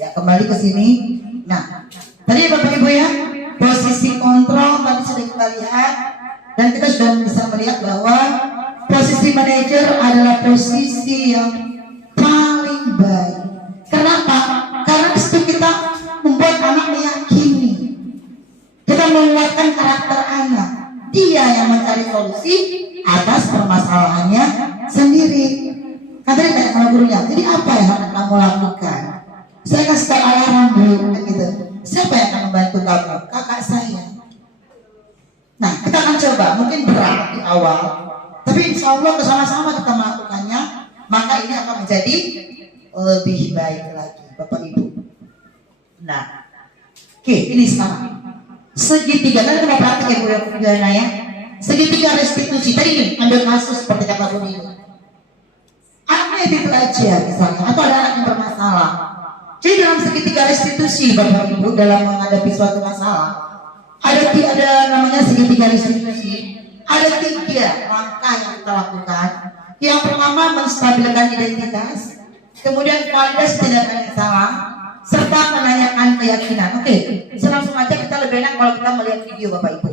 Ya kembali ke sini. Nah, tadi Bapak Ibu ya, posisi kontrol tadi sudah kita lihat dan kita sudah bisa melihat bahwa posisi manajer adalah posisi yang paling baik. Kenapa? Karena di situ kita membuat anak meyakini. Kita menguatkan karakter anak. Dia yang mencari solusi atas permasalahannya sendiri. Kan tadi tanya sama gurunya, jadi apa yang akan kamu lakukan? kamu, kakak saya. Nah, kita akan coba, mungkin berat di awal, tapi insya Allah bersama-sama kita melakukannya, maka ini akan menjadi lebih baik lagi, Bapak Ibu. Nah, oke, ini sekarang segitiga, kan kita praktek ya Bu ya, segitiga restitusi. Tadi nih, ambil kasus seperti kata Bu ini. Anak yang belajar misalnya, atau ada anak yang bermasalah. Jadi dalam segitiga restitusi, Bapak Ibu, dalam menghadapi suatu masalah, ada namanya segitiga restitusi. Ada 3 langkah yang kita lakukan. Yang pertama, menstabilkan identitas, kemudian validas tindakan yang salah, serta menanyakan keyakinan. Oke, langsung aja, kita lebih enak kalau kita melihat video Bapak Ibu,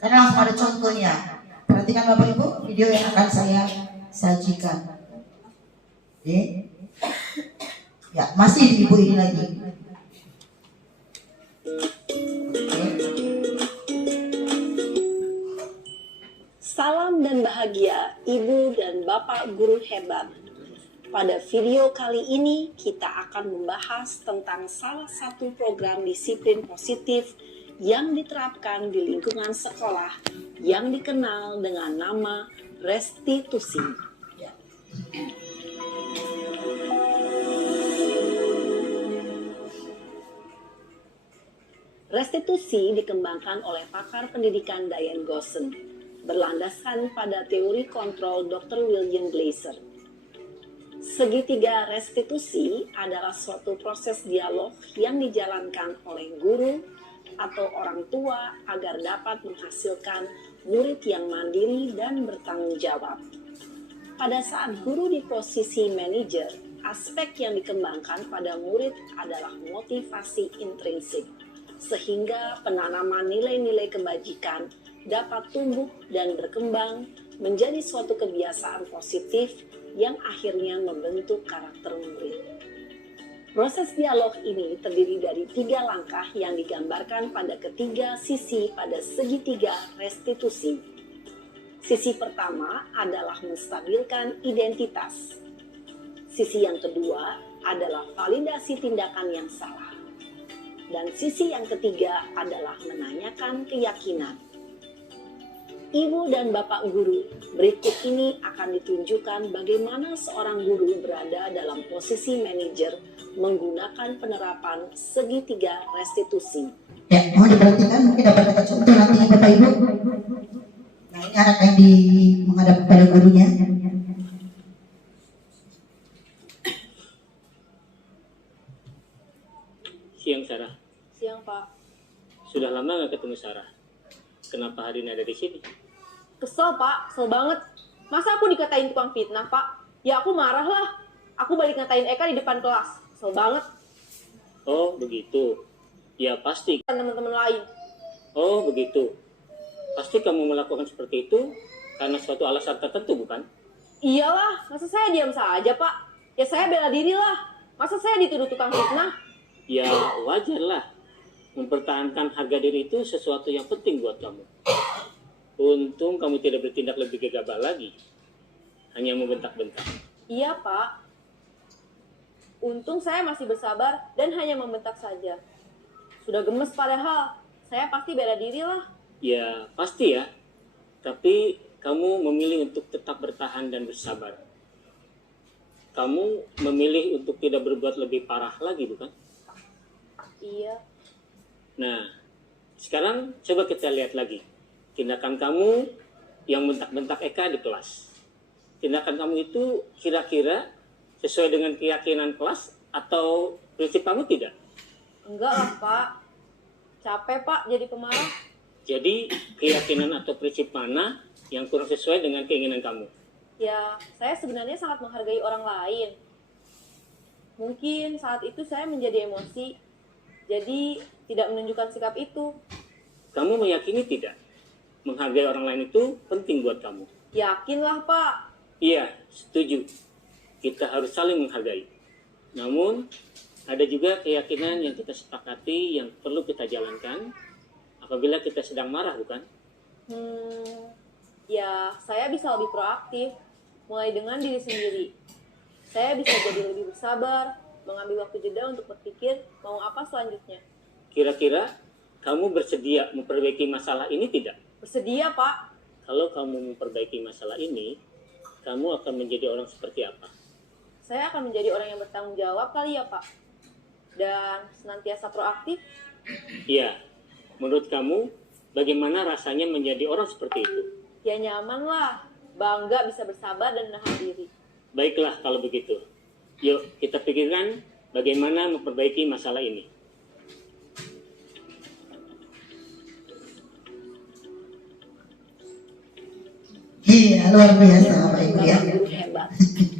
karena langsung ada contohnya. Perhatikan Bapak Ibu video yang akan saya sajikan. Oke. Ya, masih di ibu ini lagi. Salam dan bahagia Ibu dan Bapak guru hebat. Pada video kali ini kita akan membahas tentang salah satu program disiplin positif yang diterapkan di lingkungan sekolah yang dikenal dengan nama restitusi. Restitusi dikembangkan oleh pakar pendidikan Diane Gossen, berlandaskan pada teori kontrol Dr. William Glasser. Segitiga restitusi adalah suatu proses dialog yang dijalankan oleh guru atau orang tua agar dapat menghasilkan murid yang mandiri dan bertanggung jawab. Pada saat guru di posisi manajer, aspek yang dikembangkan pada murid adalah motivasi intrinsik, sehingga penanaman nilai-nilai kebajikan dapat tumbuh dan berkembang menjadi suatu kebiasaan positif yang akhirnya membentuk karakter murid. Proses dialog ini terdiri dari 3 langkah yang digambarkan pada ketiga sisi pada segitiga restitusi. Sisi pertama adalah menstabilkan identitas. Sisi yang kedua adalah validasi tindakan yang salah. Dan sisi yang ketiga adalah menanyakan keyakinan. Ibu dan Bapak guru, berikut ini akan ditunjukkan bagaimana seorang guru berada dalam posisi manajer menggunakan penerapan segitiga restitusi. Ya, mohon diperhatikan, mungkin dapat kita contoh nanti Bapak Ibu. Nah, ini anak yang menghadap kepada gurunya. Siang Sarah. Siang, Pak. Sudah lama nggak ketemu Sarah. Kenapa hari ini ada di sini? Kesel, Pak. Kesel banget. Masa aku dikatain tukang fitnah, Pak? Ya aku marah lah. Aku balik ngatain Eka di depan kelas. Kesel banget. Oh, begitu. Ya pasti. Teman-teman lain. Oh, begitu. Pasti kamu melakukan seperti itu karena suatu alasan tertentu, bukan? Iyalah, masa saya diam saja, Pak? Ya saya bela diri lah. Masa saya dituduh tukang fitnah? Ya wajarlah. Mempertahankan harga diri itu sesuatu yang penting buat kamu. Untung kamu tidak bertindak lebih gegabah lagi. Hanya membentak-bentak. Iya, Pak. Untung saya masih bersabar dan hanya membentak saja. Sudah gemes padahal. Saya pasti bela diri lah. Ya pasti ya. Tapi kamu memilih untuk tetap bertahan dan bersabar. Kamu memilih untuk tidak berbuat lebih parah lagi, bukan? Iya. Nah, sekarang coba kita lihat lagi. Tindakan kamu yang bentak-bentak Eka di kelas. Tindakan kamu itu kira-kira sesuai dengan keyakinan kelas atau prinsip kamu tidak? Enggak lah, Pak. Capek, Pak, jadi pemarah. Jadi, keyakinan atau prinsip mana yang kurang sesuai dengan keinginan kamu? Ya, saya sebenarnya sangat menghargai orang lain. Mungkin saat itu saya menjadi emosi, jadi tidak menunjukkan sikap itu. Kamu meyakini tidak? Menghargai orang lain itu penting buat kamu. Yakinlah, Pak. Iya, setuju. Kita harus saling menghargai. Namun, ada juga keyakinan yang kita sepakati yang perlu kita jalankan apabila kita sedang marah, bukan? Ya, saya bisa lebih proaktif, mulai dengan diri sendiri. Saya bisa jadi lebih bersabar, mengambil waktu jeda untuk berpikir mau apa selanjutnya. Kira-kira kamu bersedia memperbaiki masalah ini tidak? Bersedia, Pak. Kalau kamu memperbaiki masalah ini, kamu akan menjadi orang seperti apa? Saya akan menjadi orang yang bertanggung jawab kali ya, Pak. Dan senantiasa proaktif. Iya, menurut kamu bagaimana rasanya menjadi orang seperti itu? Ya nyaman lah. Bangga bisa bersabar dan menahan diri. Baiklah kalau begitu. Yuk kita pikirkan bagaimana memperbaiki masalah ini. Iya, luar biasa Bapak Ibu ya. Bapak guru hebat.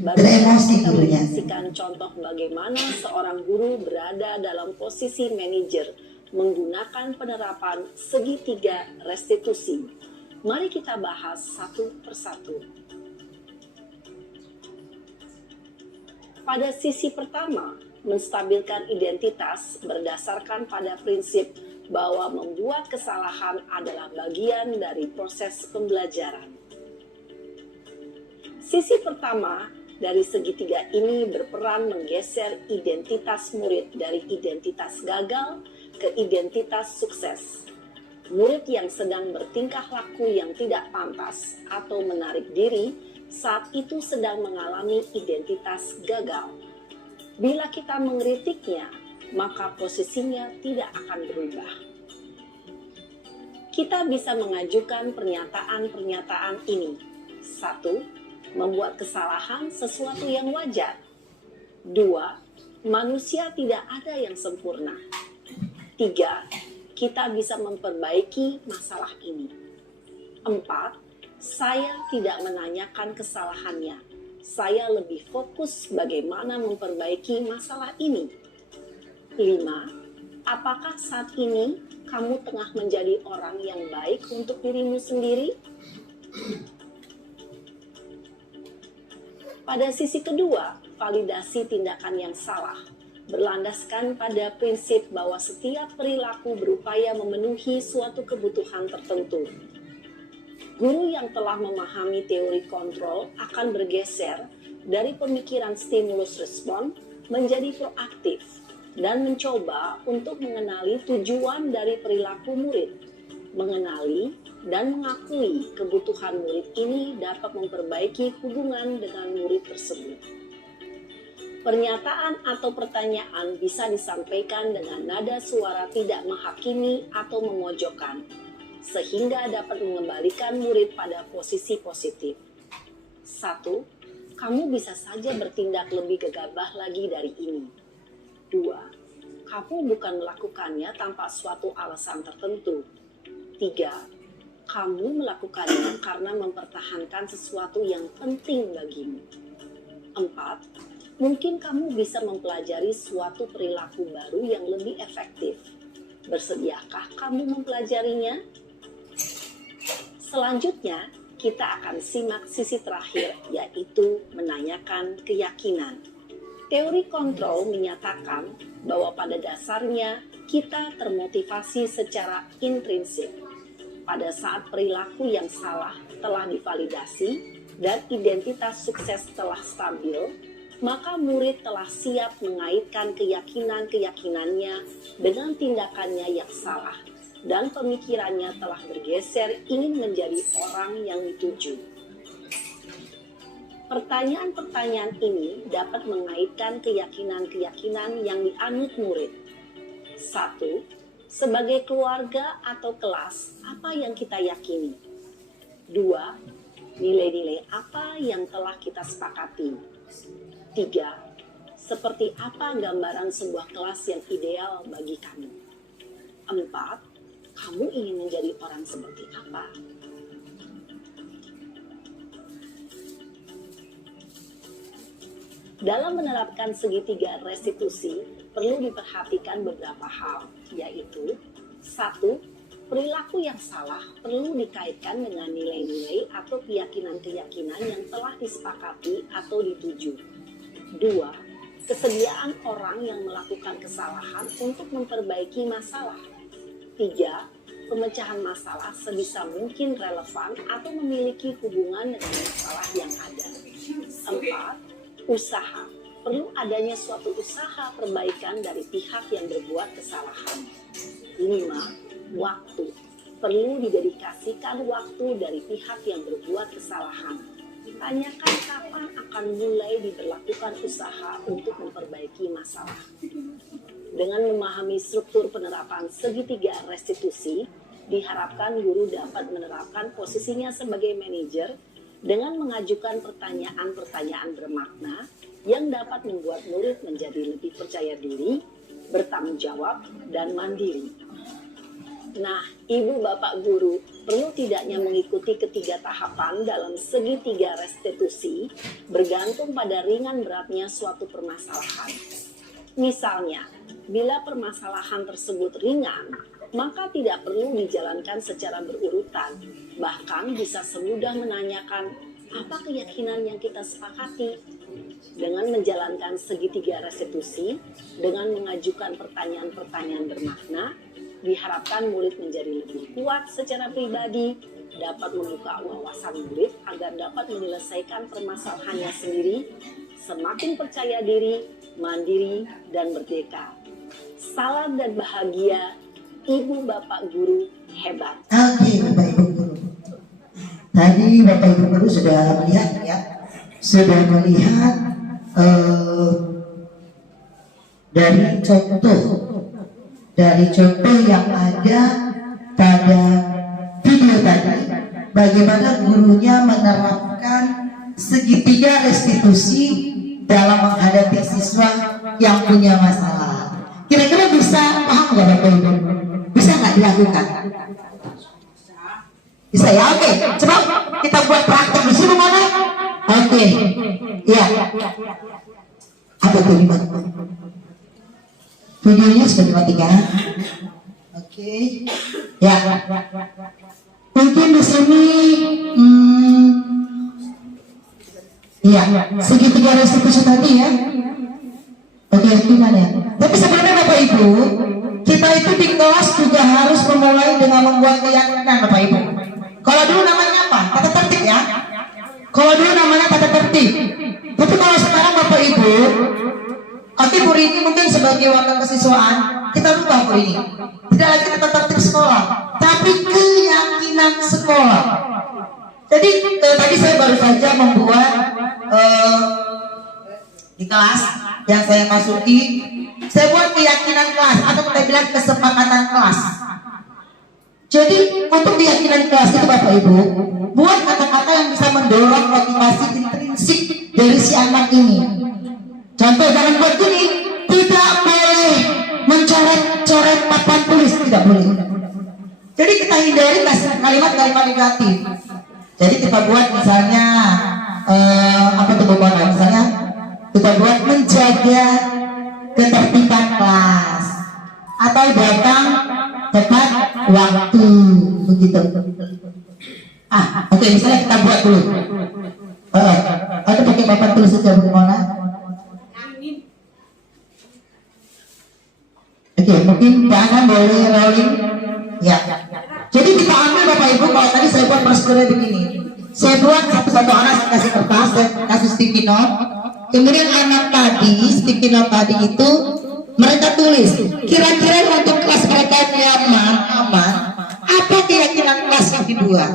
Beremosi Kita gurunya. menyaksikan contoh bagaimana seorang guru berada dalam posisi manajer menggunakan penerapan segitiga restitusi. Mari kita bahas satu persatu. Pada sisi pertama, menstabilkan identitas berdasarkan pada prinsip bahwa membuat kesalahan adalah bagian dari proses pembelajaran. Sisi pertama dari segitiga ini berperan menggeser identitas murid dari identitas gagal ke identitas sukses. Murid yang sedang bertingkah laku yang tidak pantas atau menarik diri saat itu sedang mengalami identitas gagal. Bila kita mengkritiknya, maka posisinya tidak akan berubah. Kita bisa mengajukan pernyataan-pernyataan ini. 1. Membuat kesalahan sesuatu yang wajar. 2. Manusia tidak ada yang sempurna. 3. Kita bisa memperbaiki masalah ini. 4. Saya tidak menanyakan kesalahannya. Saya lebih fokus bagaimana memperbaiki masalah ini. 5. Apakah saat ini kamu tengah menjadi orang yang baik untuk dirimu sendiri? Pada sisi kedua, validasi tindakan yang salah berlandaskan pada prinsip bahwa setiap perilaku berupaya memenuhi suatu kebutuhan tertentu. Guru yang telah memahami teori kontrol akan bergeser dari pemikiran stimulus respon menjadi proaktif dan mencoba untuk mengenali tujuan dari perilaku murid. Mengenali dan mengakui kebutuhan murid ini dapat memperbaiki hubungan dengan murid tersebut. Pernyataan atau pertanyaan bisa disampaikan dengan nada suara tidak menghakimi atau memojokkan, sehingga dapat mengembalikan murid pada posisi positif. 1. Kamu bisa saja bertindak lebih gegabah lagi dari ini. 2. Kamu bukan melakukannya tanpa suatu alasan tertentu. 3. Kamu melakukannya karena mempertahankan sesuatu yang penting bagimu. 4. Mungkin kamu bisa mempelajari suatu perilaku baru yang lebih efektif. Bersediakah kamu mempelajarinya? Selanjutnya, kita akan simak sisi terakhir, yaitu menanyakan keyakinan. Teori kontrol menyatakan bahwa pada dasarnya kita termotivasi secara intrinsik. Pada saat perilaku yang salah telah divalidasi dan identitas sukses telah stabil, maka murid telah siap mengaitkan keyakinan-keyakinannya dengan tindakannya yang salah, dan pemikirannya telah bergeser ingin menjadi orang yang dituju. Pertanyaan-pertanyaan ini dapat mengaitkan keyakinan-keyakinan yang dianut murid. 1. Sebagai keluarga atau kelas, apa yang kita yakini? 2. Nilai-nilai apa yang telah kita sepakati? 3. Seperti apa gambaran sebuah kelas yang ideal bagi kamu? 4. Kamu ingin menjadi orang seperti apa? Dalam menerapkan segitiga restitusi, perlu diperhatikan beberapa hal, yaitu 1. Perilaku yang salah perlu dikaitkan dengan nilai-nilai atau keyakinan-keyakinan yang telah disepakati atau dituju. 2. Kesediaan orang yang melakukan kesalahan untuk memperbaiki masalah. 3. Pemecahan masalah sebisa mungkin relevan atau memiliki hubungan dengan masalah yang ada. 4. Usaha. Perlu adanya suatu usaha perbaikan dari pihak yang berbuat kesalahan. 5. Waktu. Perlu didedikasikan waktu dari pihak yang berbuat kesalahan. Tanyakan kapan akan mulai diberlakukan usaha untuk memperbaiki masalah. Dengan memahami struktur penerapan segitiga restitusi, diharapkan guru dapat menerapkan posisinya sebagai manajer dengan mengajukan pertanyaan-pertanyaan bermakna yang dapat membuat murid menjadi lebih percaya diri, bertanggung jawab, dan mandiri. Nah, Ibu Bapak Guru perlu tidaknya mengikuti ketiga tahapan dalam segitiga restitusi bergantung pada ringan beratnya suatu permasalahan. Misalnya, bila permasalahan tersebut ringan, maka tidak perlu dijalankan secara berurutan. Bahkan bisa semudah menanyakan apa keyakinan yang kita sepakati. Dengan menjalankan segitiga restitusi, dengan mengajukan pertanyaan-pertanyaan bermakna, diharapkan murid menjadi lebih kuat secara pribadi, dapat membuka wawasan murid agar dapat menyelesaikan permasalahannya sendiri, semakin percaya diri, mandiri, dan merdeka. Salam dan bahagia, Ibu Bapak Guru hebat. Oke, Bapak Ibu Guru. Tadi Bapak Ibu Guru sudah melihat ya, sudah melihat dari contoh yang ada pada video tadi, bagaimana gurunya menerapkan segitiga restitusi dalam menghadapi siswa yang punya masalah. Kira-kira bisa paham nggak Bapak Ibu? Bisa nggak dilakukan? Bisa ya? Oke, coba kita buat praktek di sini mana? Oke, iya. Apa tuh lima? Videonya sudah dimatikan. Oke, ya. Mungkin di sini, iya, segitiga restitusi tadi ya. Oke, gimana ya? Tapi sebenarnya Bapak Ibu, kita itu di kelas juga harus memulai dengan membuat keyakinan Bapak Ibu. Kalau dulu namanya apa? Tata tertib ya. Kalau dulu namanya tata tertib. Tapi kalau sekarang Bapak Ibu, oke, Bu Rini mungkin sebagai wakil kesiswaan, kita rubah Bu Rini. Tidak lagi tata tertib sekolah, tapi keyakinan sekolah. Jadi tadi saya baru saja membuat di kelas yang saya masuki, saya buat keyakinan kelas atau kita bilang kesepakatan kelas. Jadi untuk keyakinan kelas itu Bapak Ibu, buat kata-kata yang bisa mendorong motivasi intrinsik dari si anak ini. Contoh jangan buat gini, tidak boleh mencoret-coret papan tulis, tidak boleh. Jadi kita hindari kalimat-kalimat negatif. Jadi kita buat misalnya apa tuh Bapak? Misalnya kita buat menjaga ketertiban kelas atau datang tepat waktu, begitu. Oke, misalnya kita buat dulu. Ada pakai papan tulis saja bagaimana? Oke, mungkin jangan boleh rolling. Ya. Jadi kita ambil Bapak Ibu, kalau tadi saya buat prosedurnya begini. Saya buat satu-satu anak, saya kasih kertas, saya kasih sticky note. Kemudian anak tadi, sticky note tadi itu mereka tulis. Kira-kira untuk kelas mereka nyaman, aman, apa keyakinan kelas yang dibuat?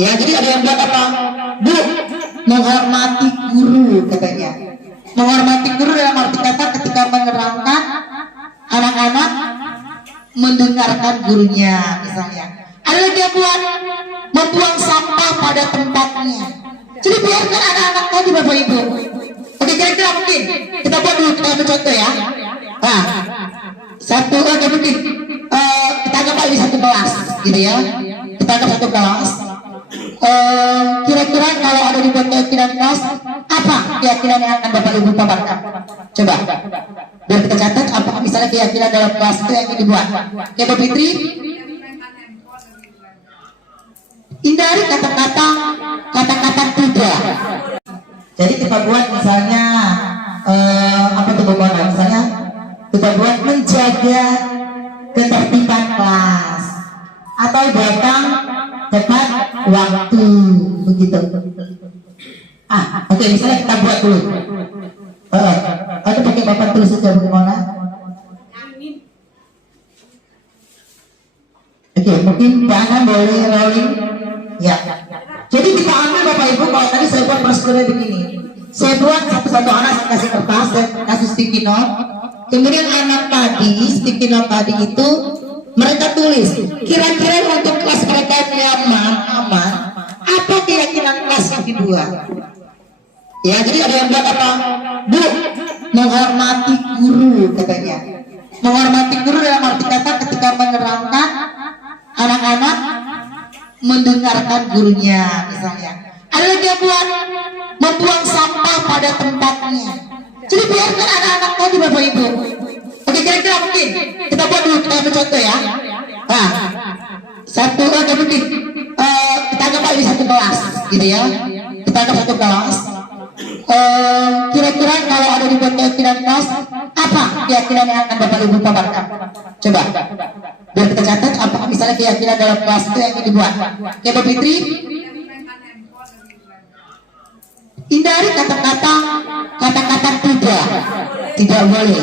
Ya, jadi ada yang buat apa? Bu, menghormati guru katanya. Menghormati guru dalam arti kata ketika menerangkan anak-anak mendengarkan gurunya misalnya. Ada lagi yang buat membuang sampah pada tempatnya. Jadi biarkan anak-anak tadi Bapak Ibu. Oke, kira-kira mungkin kita buat dulu, kita ambil contoh ya. Nah, satu mungkin kita anggap aja satu kelas gitu ya. Kita anggap satu kelas. Kira-kira kalau ada di buat keyakinan kelas, apa keyakinan yang akan Bapak Ibu paparkan? Coba biar kita catat apa misalnya keyakinan dalam kelas itu yang dibuat. Ya Bu Fitri, hindari kata-kata tidak. Jadi kita buat misalnya apa tuh Bapak? Misalnya kita buat menjaga ketertiban kelas atau datang tepat waktu, begitu. Oke, misalnya kita buat dulu. Ada pakai papan tulis saja bagaimana? Oke, mungkin Bana boleh rolling. Ya. Jadi kita ambil Bapak Ibu, kalau tadi saya buat prosedurnya begini. Saya buat satu-satu anak, saya kasih kertas, saya kasih sticky note. Kemudian anak tadi, sticky note tadi itu mereka tulis. Kira-kira untuk kelas mereka yang aman, apa kira-kira kelas yang dibuat? Ya, jadi ada yang buat apa? Bu, menghormati guru katanya. Menghormati guru dalam arti kata ketika menerangkan anak-anak mendengarkan gurunya misalnya. Ada lagi yang buat membuang sampah pada tempatnya. Jadi biarkan anak-anak tadi Bapak Ibu. Oke, kira-kira mungkin kita buat dulu, kita ambil contoh ya. Nah, satu aja mungkin kita anggap aja satu kelas gitu ya. Kita anggap satu kelas. Kira-kira kalau ada di keyakinan kelas, apa keyakinan yang akan Bapak Ibu paparkan? Coba, biar kita catat apa misalnya keyakinan dalam kelas itu yang dibuat. Oke, Bu Fitri, hindari kata-kata tidak boleh.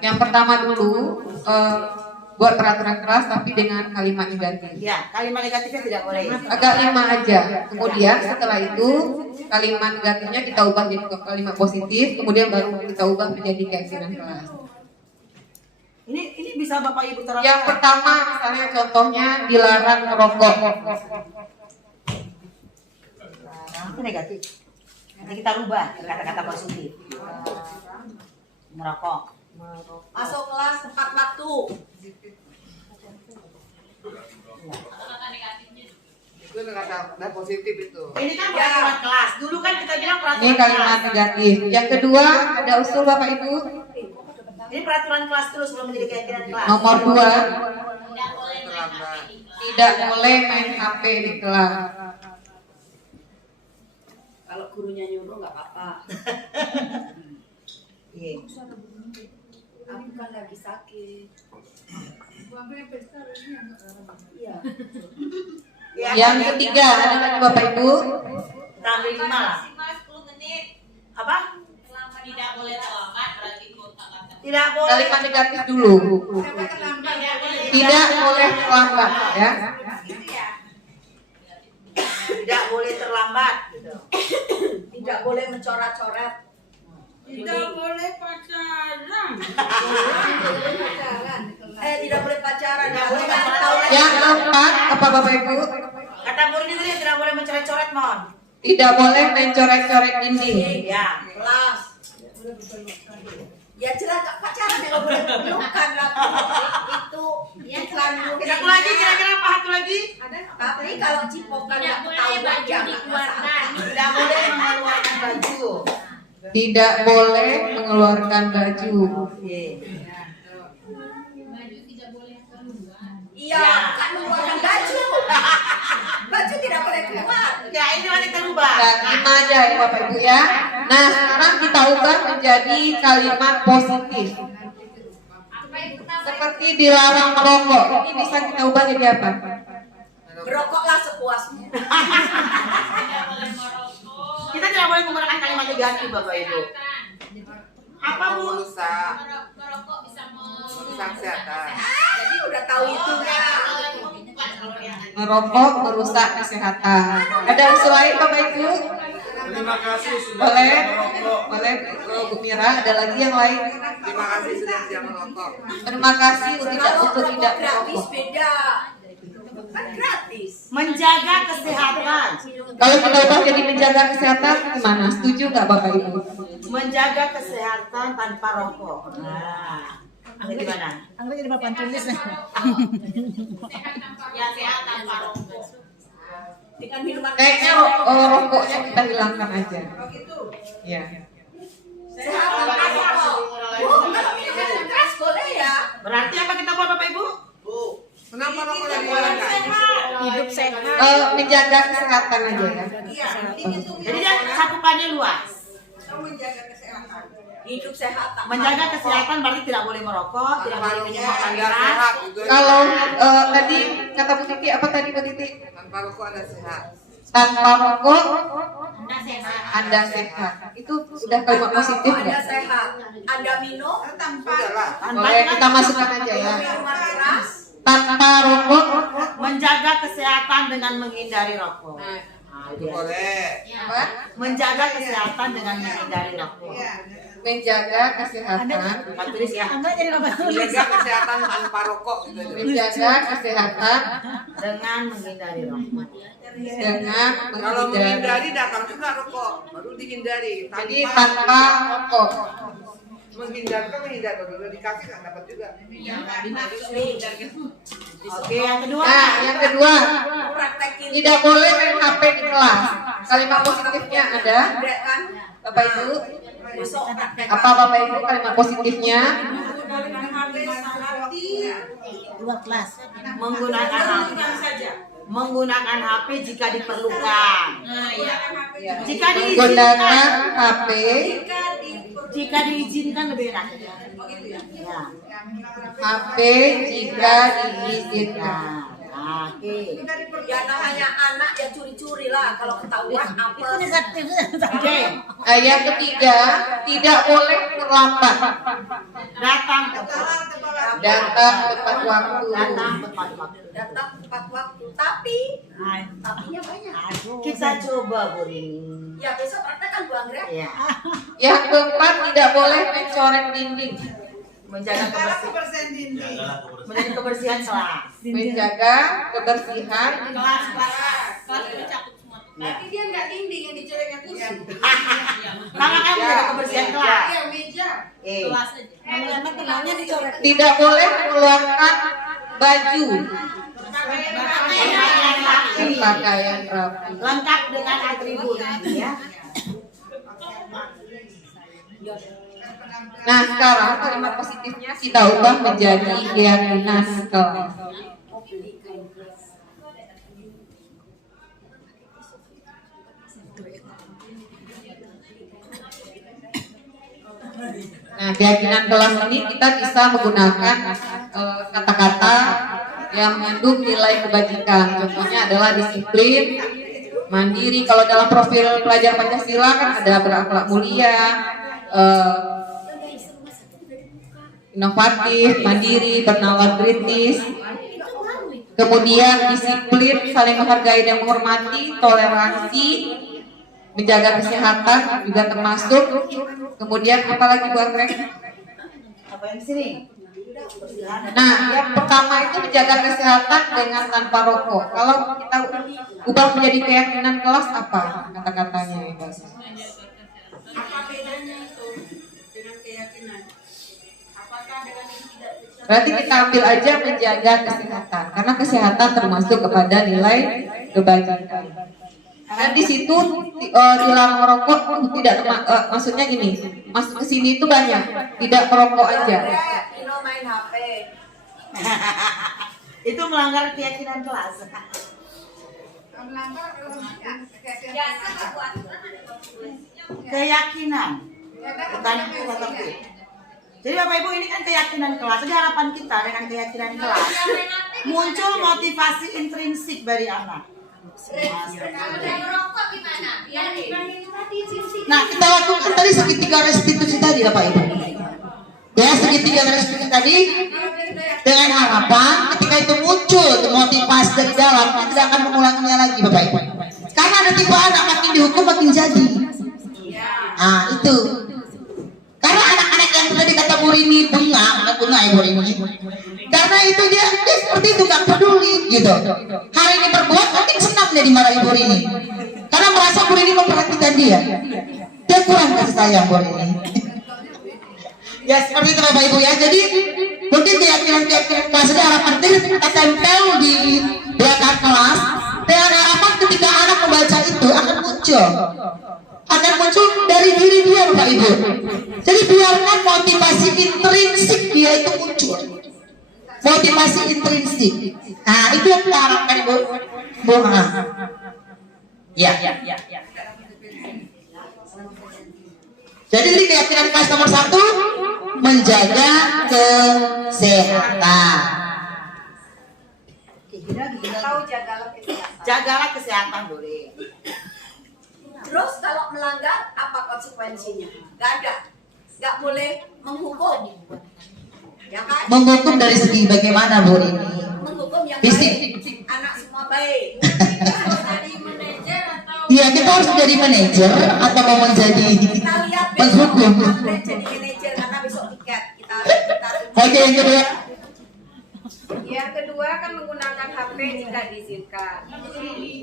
Yang pertama dulu buat peraturan kelas tapi dengan kalimat negatif. Ya, kalimat negatifnya tidak boleh. Agak 5 aja. Kemudian setelah itu kalimat negatifnya kita ubah jadi kalimat positif. Kemudian baru kita ubah menjadi keyakinan kelas. Ini bisa Bapak Ibu terapkan. Yang pertama misalnya contohnya dilarang merokok. Itu negatif. Nanti kita rubah ke kata-kata positif. Merokok. Masuk kelas tepat waktu. Itu kata positif itu. Ini kan peraturan kelas. Dulu kan kita bilang peraturan Ini kalimat kelas. negatif. Yang kedua ada usul Bapak Ibu. Ini peraturan kelas terus belum menjadi keyakinan kelas. Nomor 2 tidak boleh main HP di kelas. Kalau gurunya nyuruh nggak apa-apa. Iya. Aku kan lagi sakit. Iya. Ya, Yang ketiga ada lagi Bapak Ibu. Tambah 5 lah. Apa? Tidak boleh terlambat berarti kota kata. Tidak boleh. Kalimat negatif dulu. Tidak boleh terlambat ya. Tidak boleh terlambat. Gitu. Tidak boleh mencoret-coret. Tidak boleh pacaran. Tidak boleh pacaran. Tidak boleh ngasih tahu. Yang keempat apa Bapak Ibu? Kata guru ini tadi tidak boleh mencoret-coret, Mon. Tidak boleh mencoret-coret dinding. Ya, Kelas. Ya jelas Kak, pacaran ya nggak boleh pelukan rapi. Itu iklan satu lagi kira-kira apa satu lagi? Tapi kalau cipokan Tidak nggak boleh tahu baju aja dikeluarkan. Tidak boleh mengeluarkan baju. Tidak boleh mengeluarkan baju. Iya, kan mengeluarkan baju. Baju tidak boleh keluar. Ya, ini masih kita rubah. Nah, 5 aja ya Bapak Ibu ya. Nah sekarang kita ubah menjadi kalimat positif. Seperti dilarang merokok. Ini bisa kita ubah jadi apa? Berokoklah sepuasmu. Kita tidak boleh menggunakan kalimat negatif, Bapak Ibu. Apa Bu? Merokok bisa Merusak kesehatan. Jadi udah tahu itunya. Merokok merusak kesehatan. Ada usul lain Bapak Ibu? Terima kasih sudah Boleh? merokok. Boleh Bu Mira, ada lagi yang lain? Terima kasih sudah tidak merokok. Terima kasih untuk tidak Gratis merokok. beda. Kan gratis. Menjaga kesehatan. Kalau kita ubah jadi menjaga kesehatan, gimana? Setuju nggak Bapak Ibu? Menjaga kesehatan tanpa rokok. Nah, ini gimana? Ya sehat tanpa rokok. Dengan minuman Kayaknya rokoknya kita hilangkan aja. Ya. sehat tanpa rokok. Bu, kalau minuman keras boleh ya. Berarti apa kita buat Bapak Ibu? Kenapa rokoknya dihilangkan? Hidup sehat. Menjaga kesehatan aja ya. Iya, ini tuh Jadi dia cakupannya luas. menjaga kesehatan. Hidup sehat tanpa Menjaga rokok. kesehatan berarti tidak boleh merokok, tidak boleh minum Anda makanan keras. sehat. Itu Kalau tadi kata Bu Titi apa tadi Bu Titi? tanpa rokok Anda sehat. Tanpa rokok Anda sehat. Itu sudah kalimat positif Anda nggak? sehat. Anda minum Sudahlah. Boleh kita masukkan aja ya. minuman keras. Tanpa rokok, Menjaga kesehatan dengan menghindari rokok. Itu boleh. apa? Menjaga kesehatan dengan menghindari rokok. Menjaga kesehatan, Tempat tulis ya. Menjaga kesehatan tanpa rokok gitu aja. menjaga kesehatan Dengan menghindari rokok. dengan Kalau menghindari. menghindari datang juga rokok, baru dihindari. Jadi tanpa rokok. menghindar kan menghindar kalau dikasih nggak dapat juga. Oke, yang kedua. Nah, yang kedua, Praktekin. tidak boleh main HP di kelas. Kalimat positifnya ada, Udah kan? Bapak Ibu. Besok praktek. Apa Bapak Ibu kalimat positifnya? Dua kelas. Menggunakan HP jika diperlukan. Jika Menggunakan HP Jika diizinkan lebih enak. Ya. HP jika diizinkan. Nah, oke. Ya namanya anak ya curi-curi lah kalau ketahuan apa. Oke. Yang ketiga, tidak boleh terlambat. Datang tepat. Datang tepat waktu. Datang tepat waktu. Datang tepat waktu. Tapi tapinya banyak. Kita coba Bu Rini. Ya besok praktekkan Bu Anggrek. Ya. Yang keempat, tidak boleh mencoret dinding. Menjaga kebersihan kelas. Menjaga kebersihan. Tapi dia nggak dinding yang dicoretnya kursi. Maka kan menjaga kebersihan kelas. Iya, meja. Kelas Mengelemah kenalnya dicoret. Tidak boleh mengeluarkan baju. Pakaian rapi. lengkap dengan atribut ya. Nah, sekarang kalimat positifnya kita ubah menjadi keyakinan kelas. Nah, keyakinan kelas ini kita bisa menggunakan kata-kata yang mengandung nilai kebajikan. Contohnya adalah disiplin, mandiri. Kalau dalam profil pelajar Pancasila kan ada berakhlak mulia, inovatif, mandiri, bernalar kritis. Kemudian disiplin, saling menghargai dan menghormati, toleransi, menjaga kesehatan juga termasuk. Kemudian apalagi Bu Anggrek? Apa yang sini? Nah, yang pertama itu menjaga kesehatan dengan tanpa rokok. Kalau kita ubah menjadi keyakinan kelas, apa kata-katanya ya, Bos? Apa bedanya itu dengan keyakinan? Apakah dengan yang tidak Berarti kita ambil aja menjaga kesehatan, karena kesehatan termasuk kepada nilai kebajikan. Dan di situ dilarang merokok tidak maksudnya gini, masuk ke sini itu banyak, tidak merokok aja. Ino main HP. Itu melanggar keyakinan kelas. Keyakinan. Bukan filosofi. Jadi Bapak Ibu ini kan keyakinan kelas. Jadi harapan kita dengan keyakinan kelas muncul motivasi intrinsik dari anak. merokok gimana? Nah, kita lakukan tadi segitiga restitusi tadi Bapak Ibu. Ya, segitiga restitusi tadi dengan harapan ketika itu muncul motivasi dari dalam, kita tidak akan mengulanginya lagi Bapak Ibu. Karena ada tipe anak makin dihukum makin jadi. Nah, itu. Karena anak-anak yang tadi kata Bu Rini bunga ya Bu Rini. Karena itu dia seperti itu, gak peduli gitu. Hari ini berbuat, makin senang dia dimarahi Bu Rini. Karena merasa Bu Rini memperhatikan dia. Dia kurang kasih sayang Bu Rini. Ya seperti itu Bapak Ibu ya. Jadi mungkin keyakinan-keyakinan kelas ini harapan kita tempel di belakang kelas. Dengan harapan ketika anak membaca itu akan muncul dari diri dia Bapak Ibu. Jadi biarkan motivasi intrinsik dia itu muncul. Motivasi intrinsik. Nah itu yang kita harapkan Bu. Ya. Jadi ini keyakinan kelas nomor 1, menjaga kesehatan. Tahu jagalah kesehatan. Jagalah kesehatan boleh. Terus kalau melanggar apa konsekuensinya? Gak ada. Gak boleh menghukum. Ya kan? Menghukum dari segi bagaimana Bu ini? Menghukum yang Disiplin. baik. Anak semua baik. Jadi manajer atau Iya, kita harus jadi manajer atau mau menjadi Kita lihat besok penghukum. Andre jadi manajer karena besok tiket. Kita Oke, yang kedua. Yang kedua kan menggunakan HP jika diizinkan.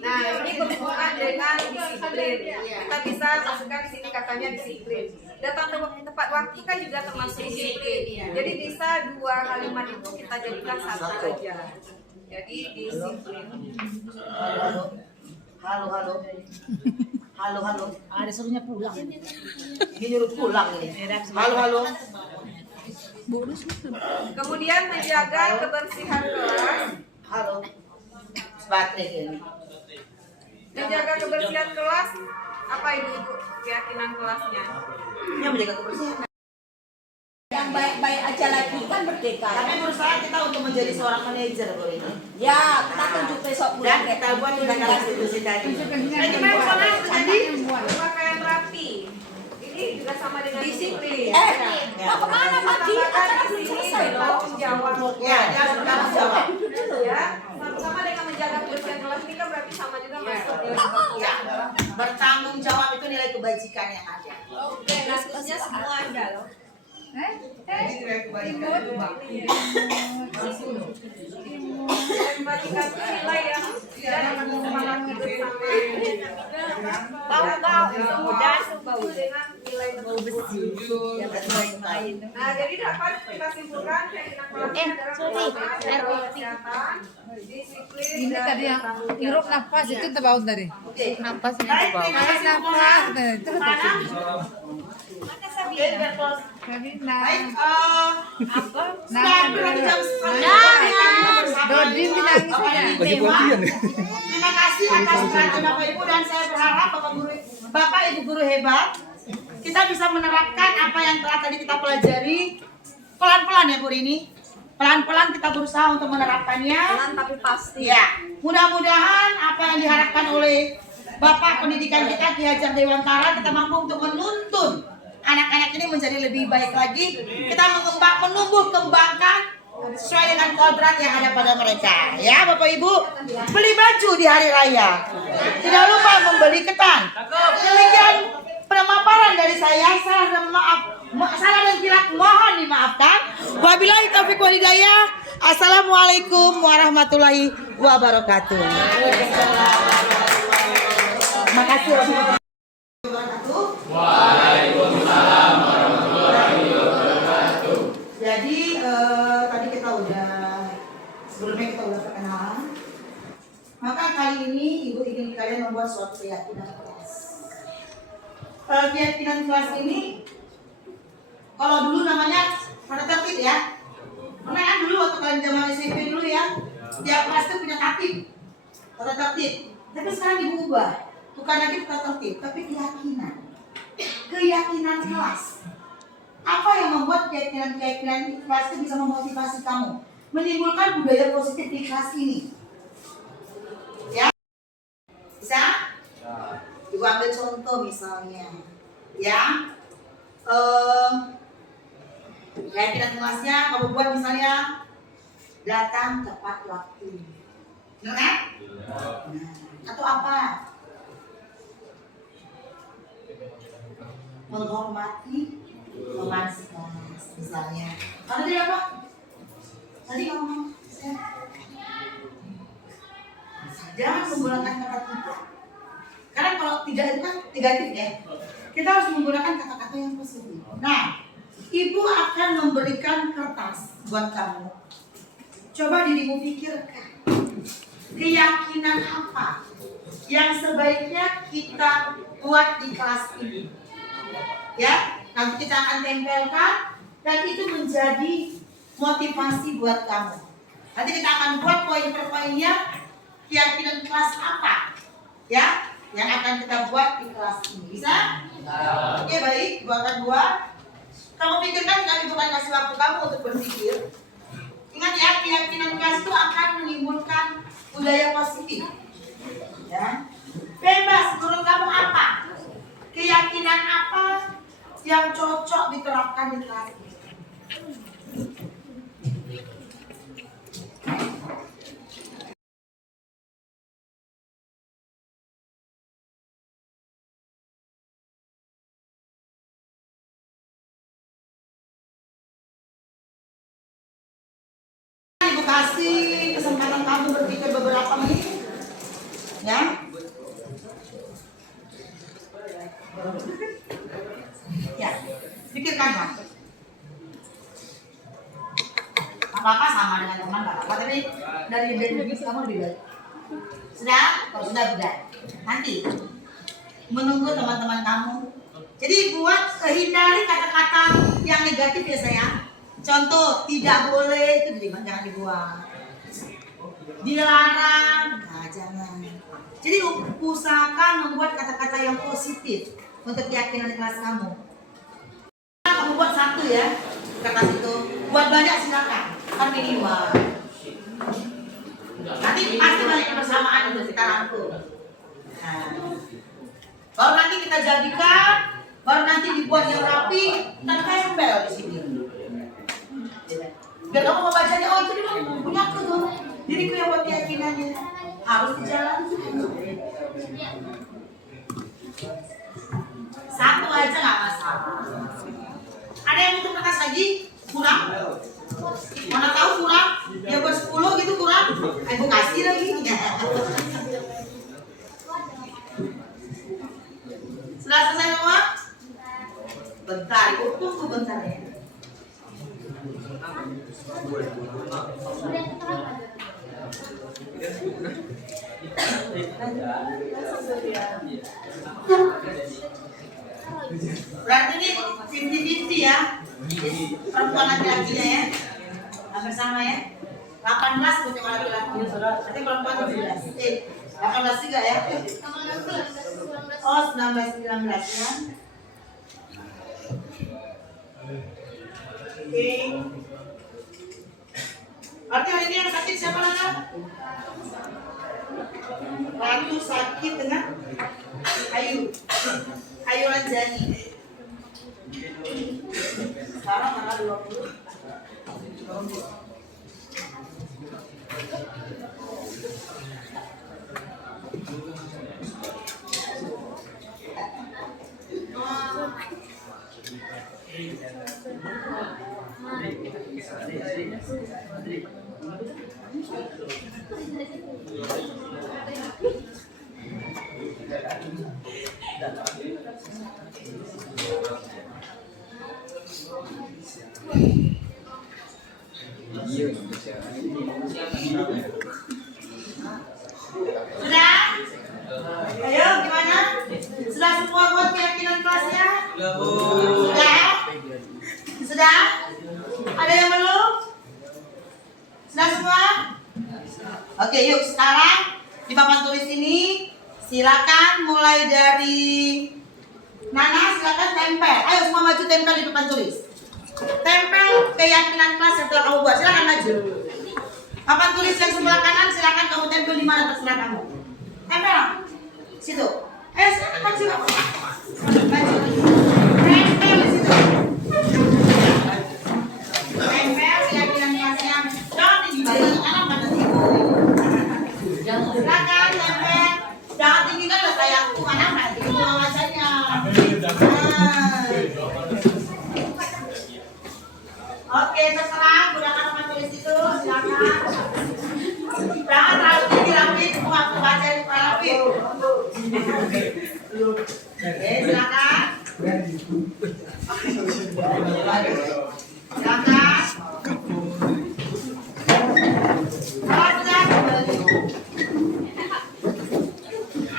Nah, ini berhubungan dengan disiplin. Kita bisa masukkan di sini katanya disiplin. Datang tepat waktu kan juga termasuk disiplin. Jadi bisa dua kalimat itu kita jadikan satu aja. Jadi disiplin. Halo. Ada suruhnya pulang. Ini nyuruh pulang ini. Halo. Kemudian menjaga kebersihan kelas. Halo. Baterai ini. Menjaga kebersihan kelas. Apa ini Ibu keyakinan kelasnya? Yang menjaga kebersihan. yang baik-baik aja lagi kan merdeka. Tapi berusaha kita untuk menjadi seorang manajer Bu ini. Ya, kita tunjuk besok Dan bulan. kita buat tindakan institusi tadi. Nah, gimana soalnya jadi berpakaian rapi. Ini juga sama dengan disiplin. Mau kemana tadi? Acara belum selesai loh. Tanggung jawab. Ya, dia harus bertanggung jawab. Ya, sama dengan menjaga kebersihan kelas ini kan berarti sama juga masuk nilai Ya, kebersihan. bertanggung jawab itu nilai kebajikan yang ada. Oke, naskahnya semua ada loh. Memberikan nilai yang dan menyumbangkan bersama. Tahu semua setuju dengan nilai tersebut. Nah, jadi dapat kita simpulkan keyakinan kelasnya adalah kesehatan, disiplin, Ini tadi yang hirup nafas itu terbaut tadi. Nafas ini Baik, terbaut. terima kasih Nafas, semua. nah, itu Mana? Sabina. Biar close. Sabina. Baik, Apa? sekarang berarti jam 11. Dodi bilangin saja. Terima kasih atas perhatian Bapak Ibu dan saya berharap Bapak Ibu guru hebat kita bisa menerapkan apa yang telah tadi kita pelajari pelan-pelan ya Bu Rini. Pelan-pelan kita berusaha untuk menerapkannya. Pelan tapi pasti. Ya, mudah-mudahan apa yang diharapkan oleh Bapak Pendidikan kita Ki Hajar Dewantara kita mampu untuk menuntun anak-anak ini menjadi lebih baik lagi. Kita menumbuh kembangkan sesuai dengan kodrat yang ada pada mereka. Ya, Bapak Ibu, beli baju di hari raya. Tidak lupa membeli ketan. Demikian pemaparan dari saya. Salah dan hilaf mohon dimaafkan. Wabillahi taufiq wal hidayah. Assalamualaikum warahmatullahi wabarakatuh. Terima kasih. Waalaikumsalam warahmatullahi wabarakatuh. Jadi tadi kita sebelumnya kita udah perkenalan. Maka kali ini Ibu ingin kalian membuat suatu keyakinan kelas. Keyakinan kelas ini, kalau dulu namanya pada tertib ya. Pernah kan dulu waktu kalian zaman SMP dulu ya, tiap kelas itu punya tatib, tata tertib. Tapi sekarang diubah, bukan lagi tata tertib, tapi keyakinan kelas. Apa yang membuat keyakinan kelas itu bisa memotivasi kamu, menimbulkan budaya positif di kelas ini? Ya, bisa? Ibu ambil contoh misalnya, ya, keyakinan kelasnya kamu buat misalnya datang tepat waktu, benar kan? Atau apa? Menghormati teman sekelas misalnya. Tadi apa? Tadi ngomong jangan menggunakan kata tidak. Karena kalau tidak itu kan negatif ya. Kita harus menggunakan kata-kata yang positif. Nah, Ibu akan memberikan kertas buat kamu. Coba dirimu pikirkan. Keyakinan apa yang sebaiknya kita buat di kelas ini? Ya, nanti kita akan tempelkan dan itu menjadi motivasi buat kamu. Nanti kita akan buat poin per poinnya keyakinan kelas apa ya yang akan kita buat di kelas ini. Bisa? Oke, baik, buatkan buat. Kamu pikirkan, kami bukan kasih waktu kamu untuk berpikir. Ingat ya, keyakinan kelas itu akan menimbulkan budaya positif. Ya. Bebas, menurut kamu apa keyakinan apa yang cocok diterapkan di kelas ini. Ibu kasih kesempatan kamu berpikir beberapa menit, ya. Ya, pikirkanlah. Apa-apa sama dengan teman, nggak apa-apa, tapi dari bisnis kamu lebih baik. Sudah? Kalau sudah, nanti menunggu teman-teman kamu. Jadi buat hindari kata-kata yang negatif ya sayang. Contoh, tidak boleh itu jangan dibuat. Dilarang, nah jangan. Jadi usahakan membuat kata-kata yang positif untuk keyakinan kelas kamu. Kamu buat satu ya, kata itu. Buat banyak silakan, kan minimal. Nanti pasti banyak kebersamaan untuk kita rangkum. Nah, baru nanti kita jadikan, baru nanti dibuat yang rapi dan tempel di sini. Biar kamu membacanya, oh itu dia punya aku tuh. Diriku yang buat keyakinannya harus dijalankan. Satu aja nggak masalah. Ada yang butuh kertas lagi? Kurang? Mana tahu kurang? Ya buat 10 gitu kurang? Ibu kasih lagi. Sudah selesai semua? Bentar, ibu tunggu bentar ya. Berarti ini 50-50 ya. Perempuan laki-lakinya ya. Hampir sama ya. 18 untuk laki-laki. Nanti perempuan 17. 18 juga ya. Oh 19 ya. Oke. Berarti hari ini yang sakit siapa Nana? Ratu sakit dengan Ayu Ranjani. Sekarang tanggal 20. Sudah? Ayo gimana? Sudah semua buat keyakinan kelasnya? Sudah? Sudah? Ada yang belum? Sudah semua? Oke yuk sekarang di papan tulis ini silakan mulai dari Nana, silakan tempel. Ayo semua maju tempel di papan tulis. Tempel keyakinan kelas yang telah kamu buat. Silakan maju. Papan tulis yang sebelah kanan silakan kamu tempel di mana terserah kamu. Tempel. Situ. Ayo silakan maju. Maju. Tempel di situ. Tempel keyakinan kelasnya. Jangan tinggi banget karena pada ibu. Silakan tempel. Jangan tinggi kan lah kayak aku mana nanti itu wajahnya. Oke, terserah gunakan papan tulis itu, silakan. Jangan terlalu tinggi rapi, aku baca di rapi. Oke, silakan. Silakan.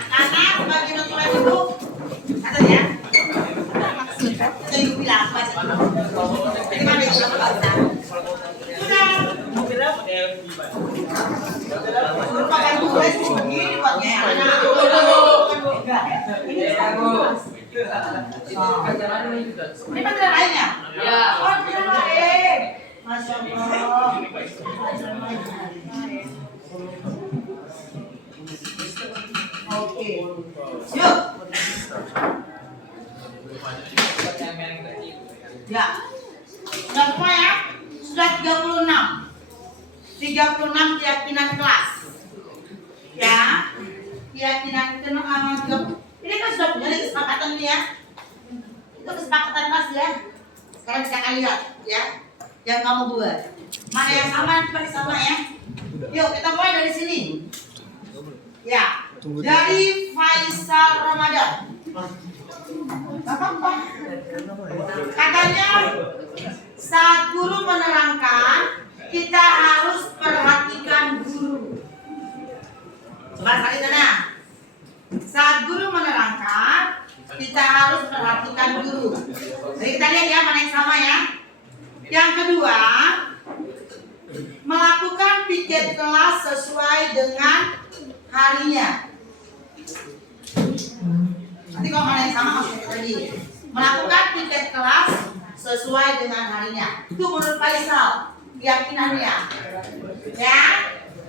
Karena sebagai notulen itu, kata ya. Saya bilang baca. Bagaimana itu baca? Sudah. Pakai tulis begini buatnya anak. Ini pelajaran lainnya? Ya. Oh, pelajaran lain. Masya Allah. Oke. Yuk. Ya. Sudah semua ya? Sudah 36. 36 keyakinan kelas. Ya. Keyakinan ini kan sudah punya kesepakatan nih ya. Itu kesepakatan kelas ya. Sekarang kita akan lihat ya. Yang kamu buat. Mana yang sama, kita sama ya. Yuk kita mulai dari sini. Ya. Dari Faisal Ramadan. Apa? Katanya saat guru menerangkan kita harus perhatikan guru. Coba sekali sana. Saat guru menerangkan kita harus perhatikan guru. Jadi kita lihat ya mana yang sama ya. Yang kedua, melakukan piket kelas sesuai dengan harinya. Nanti kalau mana yang sama maksudnya lagi. Melakukan piket kelas sesuai dengan harinya. Itu menurut Faisal keyakinannya. Ya,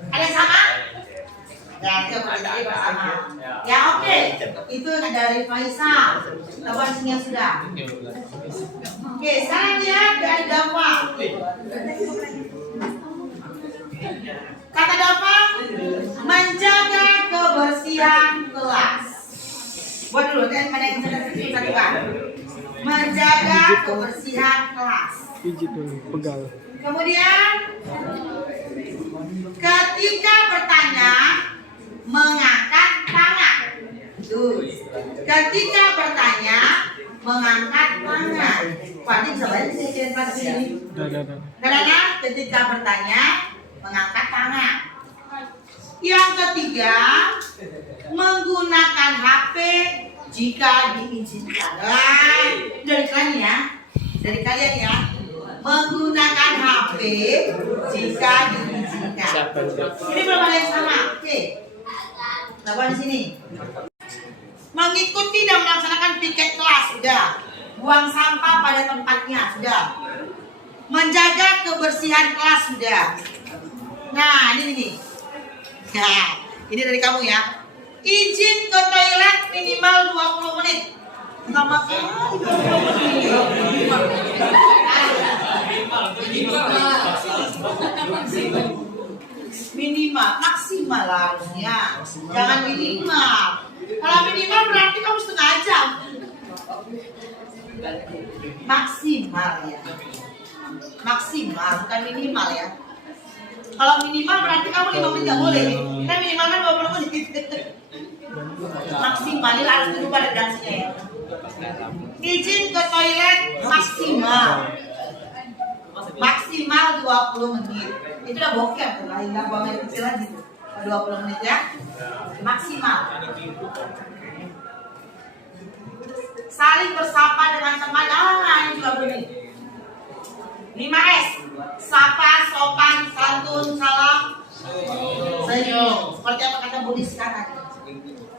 ada yang sama? Ya, itu sama. Ya oke. Itu dari Faisal. Lawan sini yang sudah. Oke, sekarang ya dari Dava. Kata Dava, menjaga kebersihan kelas. Buat dulu, mana yang satu kan? Menjaga kebersihan kelas. Pegal. Kemudian, ketika bertanya, mengangkat tangan. Tuh. Ketika bertanya, mengangkat tangan. Pasti bisa baca sih pasti ini. Karena ketika bertanya, mengangkat tangan. Yang ketiga, menggunakan HP jika diizinkan. Dari kalian ya, menggunakan HP jika diizinkan. Ini belum ada yang sama. Oke, coba di sini. Mengikuti dan melaksanakan piket kelas sudah. Buang sampah pada tempatnya sudah. Menjaga kebersihan kelas sudah. Nah ini nih. Nah, ini dari kamu ya. Izin ke toilet minimal 20 menit. Sama sekali 20 menit. Minimal, maksimal harusnya. Jangan minimal. Kalau minimal berarti kamu setengah jam. Maksimal ya. Maksimal, bukan minimal ya. Kalau minimal berarti kamu 5 menit nggak boleh. Kita minimal kan 20 menit. Maksimal, ini harus berubah redaksinya ya. Izin ke toilet maksimal. Maksimal 20 menit. Itu udah bokep tuh, nggak buang air kecil lagi tuh. 20 menit ya. Maksimal. Saling bersapa dengan teman. Ini juga bunyi. 5S. Sapa, sopan, santun, salam, senyum. Seperti apa kata Budi sekarang.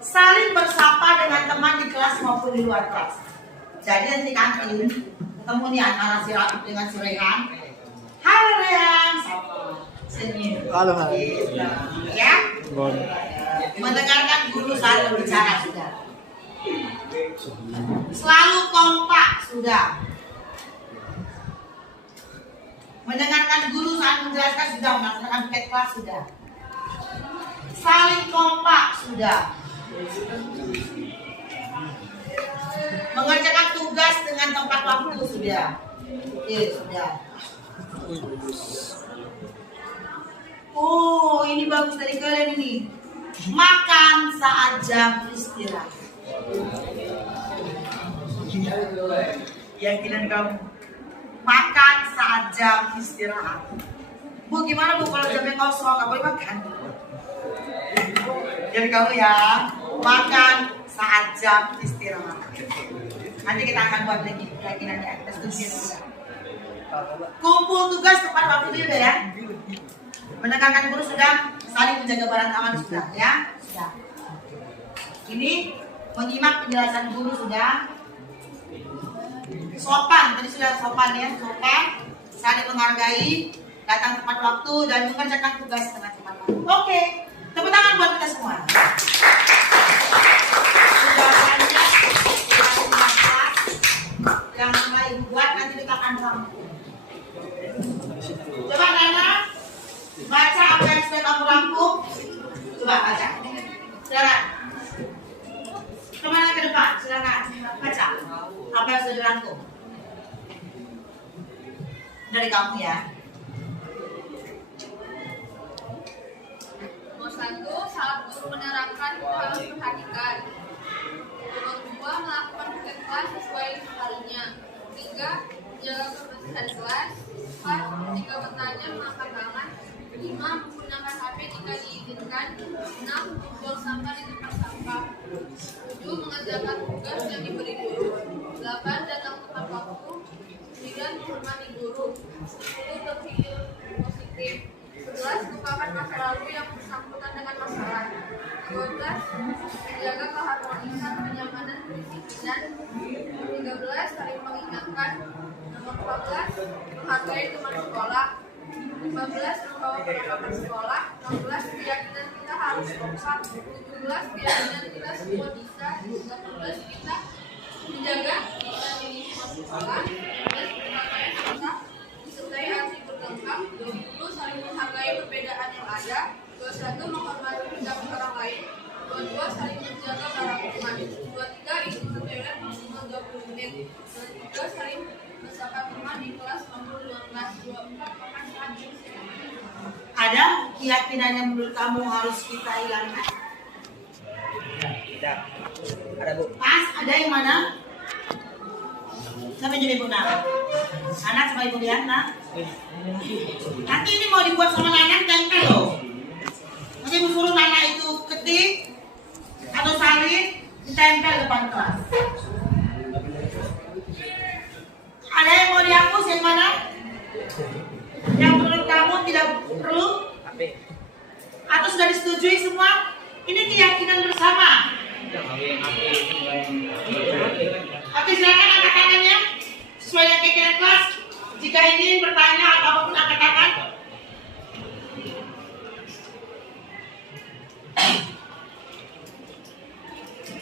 Saling bersapa dengan teman di kelas maupun di luar kelas. Jadi nanti kantin ketemu nih antara si Ratib dengan si Rehan. Halo Rehan, sapa, senyum. Halo. Ya. Mendengarkan guru saat berbicara sudah. Selalu kompak sudah. Mendengarkan guru saat menjelaskan sudah, melaksanakan piket kelas sudah. Saling kompak sudah. Mengerjakan tugas dengan tempat waktu sudah. Sudah. Oh, ini bagus dari kalian ini. Makan saat jam istirahat. Yakinan kamu. Makan saat jam istirahat. Bu, gimana Bu kalau jamnya kosong nggak boleh makan? Jadi kamu ya, makan saat jam istirahat. Nanti kita akan buat lagi keyakinannya. Kita setuju juga. Kumpul tugas tepat waktu juga ya. Mendengarkan guru sudah, saling menjaga barang aman sudah ya. Sudah. Ini menyimak penjelasan guru sudah. Sopan, tadi sudah sopan ya, sopan, saling menghargai, datang tepat waktu dan mengerjakan tugas dengan tepat waktu. Oke, tepuk tangan buat kita semua. Sudah banyak bisa ibu buat nanti kita akan rangkum. Coba Nana baca apa yang sudah kamu rangkum. Coba baca. Silakan. Kemana ke depan? Silakan baca apa yang sudah dirangkum. Dari kamu ya. Nomor 1, saat guru menerangkan kita harus perhatikan. Nomor 2, melakukan tugas kelas sesuai harinya. 3, jaga kebersihan kelas. 4, ketika bertanya mengangkat tangan. 5, menggunakan HP jika diizinkan. 6, buang sampah di tempat sampah. 7, mengerjakan tugas yang diberi guru. 8, datang tepat waktu. 9, menghormati guru. 10, berpikir positif. 11, lupakan masa lalu yang bersangkutan dengan masalah. 12, menjaga keharmonisan, kenyamanan, kedisiplinan. 13, saling mengingatkan. Nomor 14, menghargai teman sekolah. 15, membawa perlengkapan sekolah. 16, keyakinan kita harus kompak. 17, keyakinan kita semua bisa. 18, kita menjaga dan minimal sekolah. 19, pemakaian kita disertai arti berlengkap. 20, saling menghargai perbedaan yang ada. 21, menghormati pendapat orang lain. 22, saling menjaga barang teman. 23, ikut ke toilet maksimal 20 menit. 23, saling bersama teman di kelas maupun luar kelas. 24, makan saja. Ada keyakinan yang menurut kamu harus kita hilangkan? Tidak. Ada Bu. Pas, ada yang mana? Siapa yang jadi Ibu Nana? Anak sama Ibu Diana. Nanti ini mau dibuat sama Nana tempel loh. Nanti Ibu suruh Nana itu ketik atau salin ditempel depan kelas. Ada yang mau dihapus yang mana? Yang menurut kamu tidak perlu? Atau sudah disetujui semua? Ini keyakinan bersama. Oke, silakan angkat tangannya sesuai dengan keyakinan kelas. Jika ingin bertanya atau apapun angkat tangan.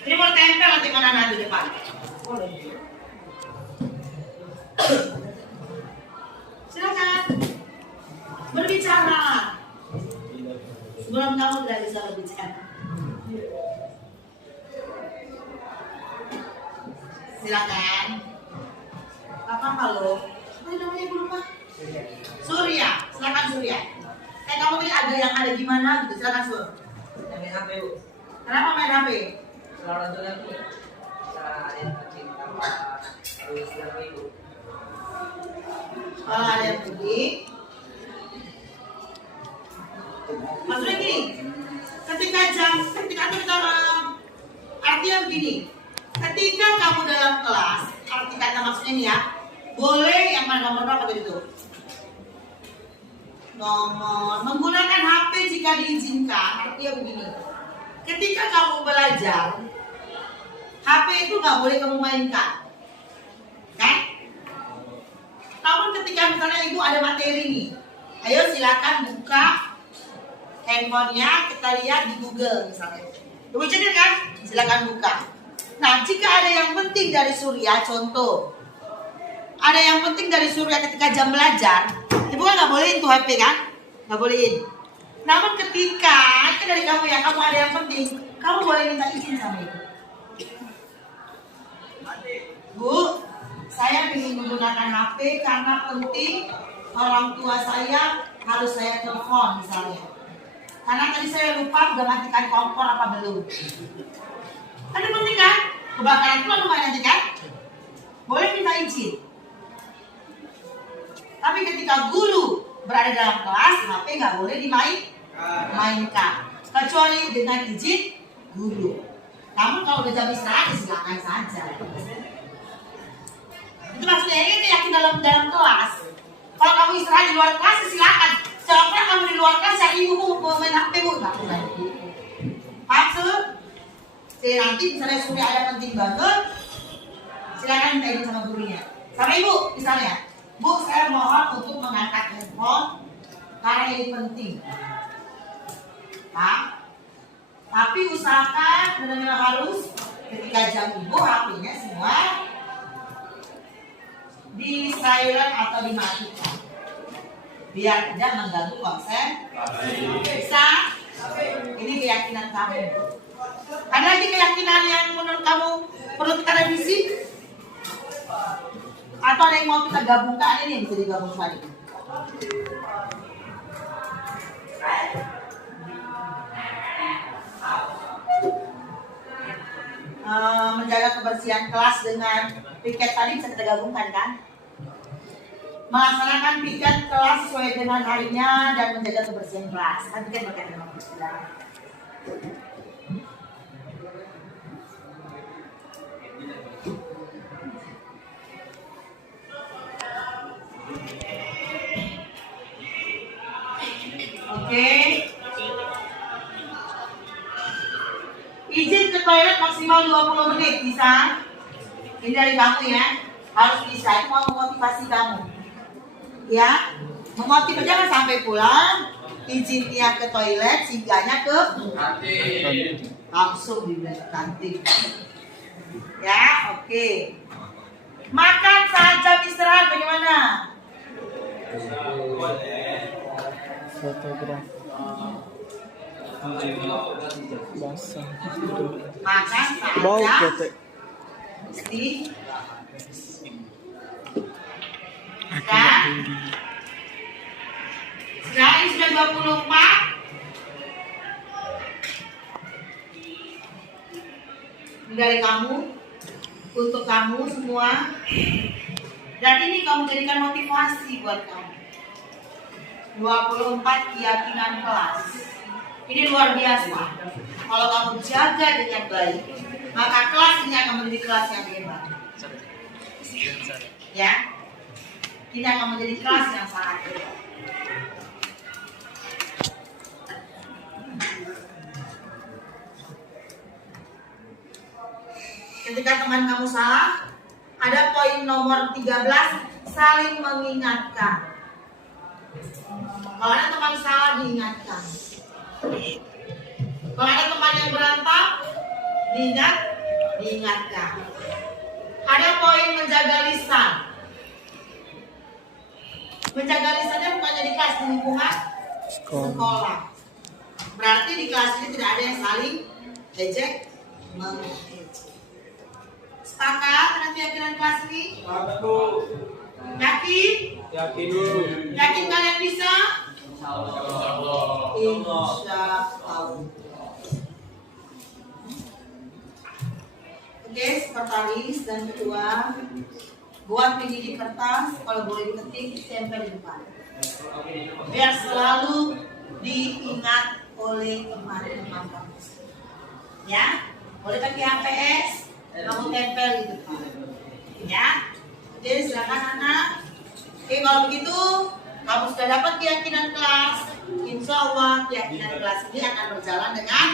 Ini mau tempel nanti mana di depan. Silakan berbicara. Sebelum kamu tidak bisa berbicara. Silakan. Apa kalau? Apa namanya ibu lupa? Surya. Silakan Surya. Kayak kamu tadi ada yang ada gimana gitu. Silakan Sur. Main HP Bu. Kenapa main HP? Selalu nonton Bu. Ada yang cinta harus yang Ibu. Kalau ada yang pergi, maksudnya gini, ketika artinya begini, ketika kamu dalam kelas, arti kata maksudnya ini ya, boleh yang mana nomor berapa tadi itu? Nomor, menggunakan HP jika diizinkan, artinya begini, ketika kamu belajar, HP itu nggak boleh kamu mainkan, kan? Namun ketika misalnya ibu ada materi nih, ayo silakan buka handphonenya, kita lihat di Google misalnya. Ibu jadi kan? Silakan buka. Nah, jika ada yang penting dari Surya, contoh, ada yang penting dari Surya ketika jam belajar, ibu kan nggak bolehin tuh HP kan? Nggak bolehin. Namun ketika itu dari kamu ya, kamu ada yang penting, kamu boleh minta izin sama ibu. Bu, saya ingin menggunakan HP karena penting orang tua saya harus saya telepon misalnya. Karena tadi saya lupa udah matikan kompor apa belum. Kan itu penting kan? Kebakaran itu lumayan nanti kan? Boleh minta izin. Tapi ketika guru berada dalam kelas, HP nggak boleh dimainkan. Kecuali dengan izin guru. Namun kalau udah jam istirahat, silakan saja. Itu maksudnya ini yakin dalam kelas. Kalau kamu istirahat di luar kelas, silakan. Jangan kamu di luar kelas, yang ibu mau main HP bu, nggak boleh. Maksud, nanti misalnya sudah ada penting banget, silakan minta izin sama gurunya. Sama ibu, misalnya, Bu, saya mohon untuk mengangkat handphone karena ini penting. Nah, tapi usahakan benar-benar harus ketika jam ibu HP-nya semua silent atau dimatikan biar tidak mengganggu konsentrasi. Bisa? Ini keyakinan kamu. Ada lagi keyakinan yang menurut kamu perlu kita revisi? Atau ada yang mau kita gabungkan? Ini yang bisa digabungkan. Menjaga kebersihan kelas dengan piket tadi bisa kita gabungkan kan? Melaksanakan piket kelas sesuai dengan harinya dan menjaga kebersihan kelas. Kan piket berkaitan dengan kebersihan. Oke. Izin ke toilet maksimal 20 menit, bisa? Ini dari kamu ya, harus bisa. Itu mau memotivasi kamu. Ya, memotivasi jangan sampai pulang. Izin dia ke toilet, singgahnya ke kantin. Langsung di kantin. Ya, oke. Makan saat jam istirahat bagaimana? Fotografi. Basah. Makan saat Bau jam ketek. Sekarang sudah 24. Dari kamu, untuk kamu semua. Dan ini kamu jadikan motivasi buat kamu. 24 keyakinan kelas. Ini luar biasa. Kalau kamu jaga dengan baik, maka kelas ini akan menjadi kelas yang hebat. Ya, ini akan menjadi kelas yang sangat hebat. Ketika teman kamu salah, ada poin nomor 13, saling mengingatkan. Kalau ada teman salah, diingatkan. Kalau ada teman yang berantem, diingatkan. Ada poin menjaga lisan. Menjaga lisannya bukannya di kelas, di lingkungan sekolah. Berarti di kelas ini tidak ada yang saling ejek mengejek. Sepakat dengan keyakinan kelas ini? Yakin? Yakin. Yakin kalian bisa? Insya Allah. Oke, sekretaris dan ketua buat ini di kertas, kalau boleh diketik tempel di depan. Biar selalu diingat oleh teman-teman kamu. Ya, boleh pakai HPS, kamu tempel di depan. Ya, oke silakan anak. Oke, kalau begitu kamu sudah dapat keyakinan kelas. Insya Allah keyakinan kelas ini akan berjalan dengan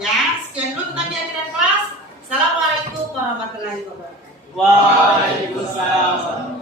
ya. Sekian dulu tentang keyakinan kelas. Assalamualaikum warahmatullahi wabarakatuh. Waalaikumsalam.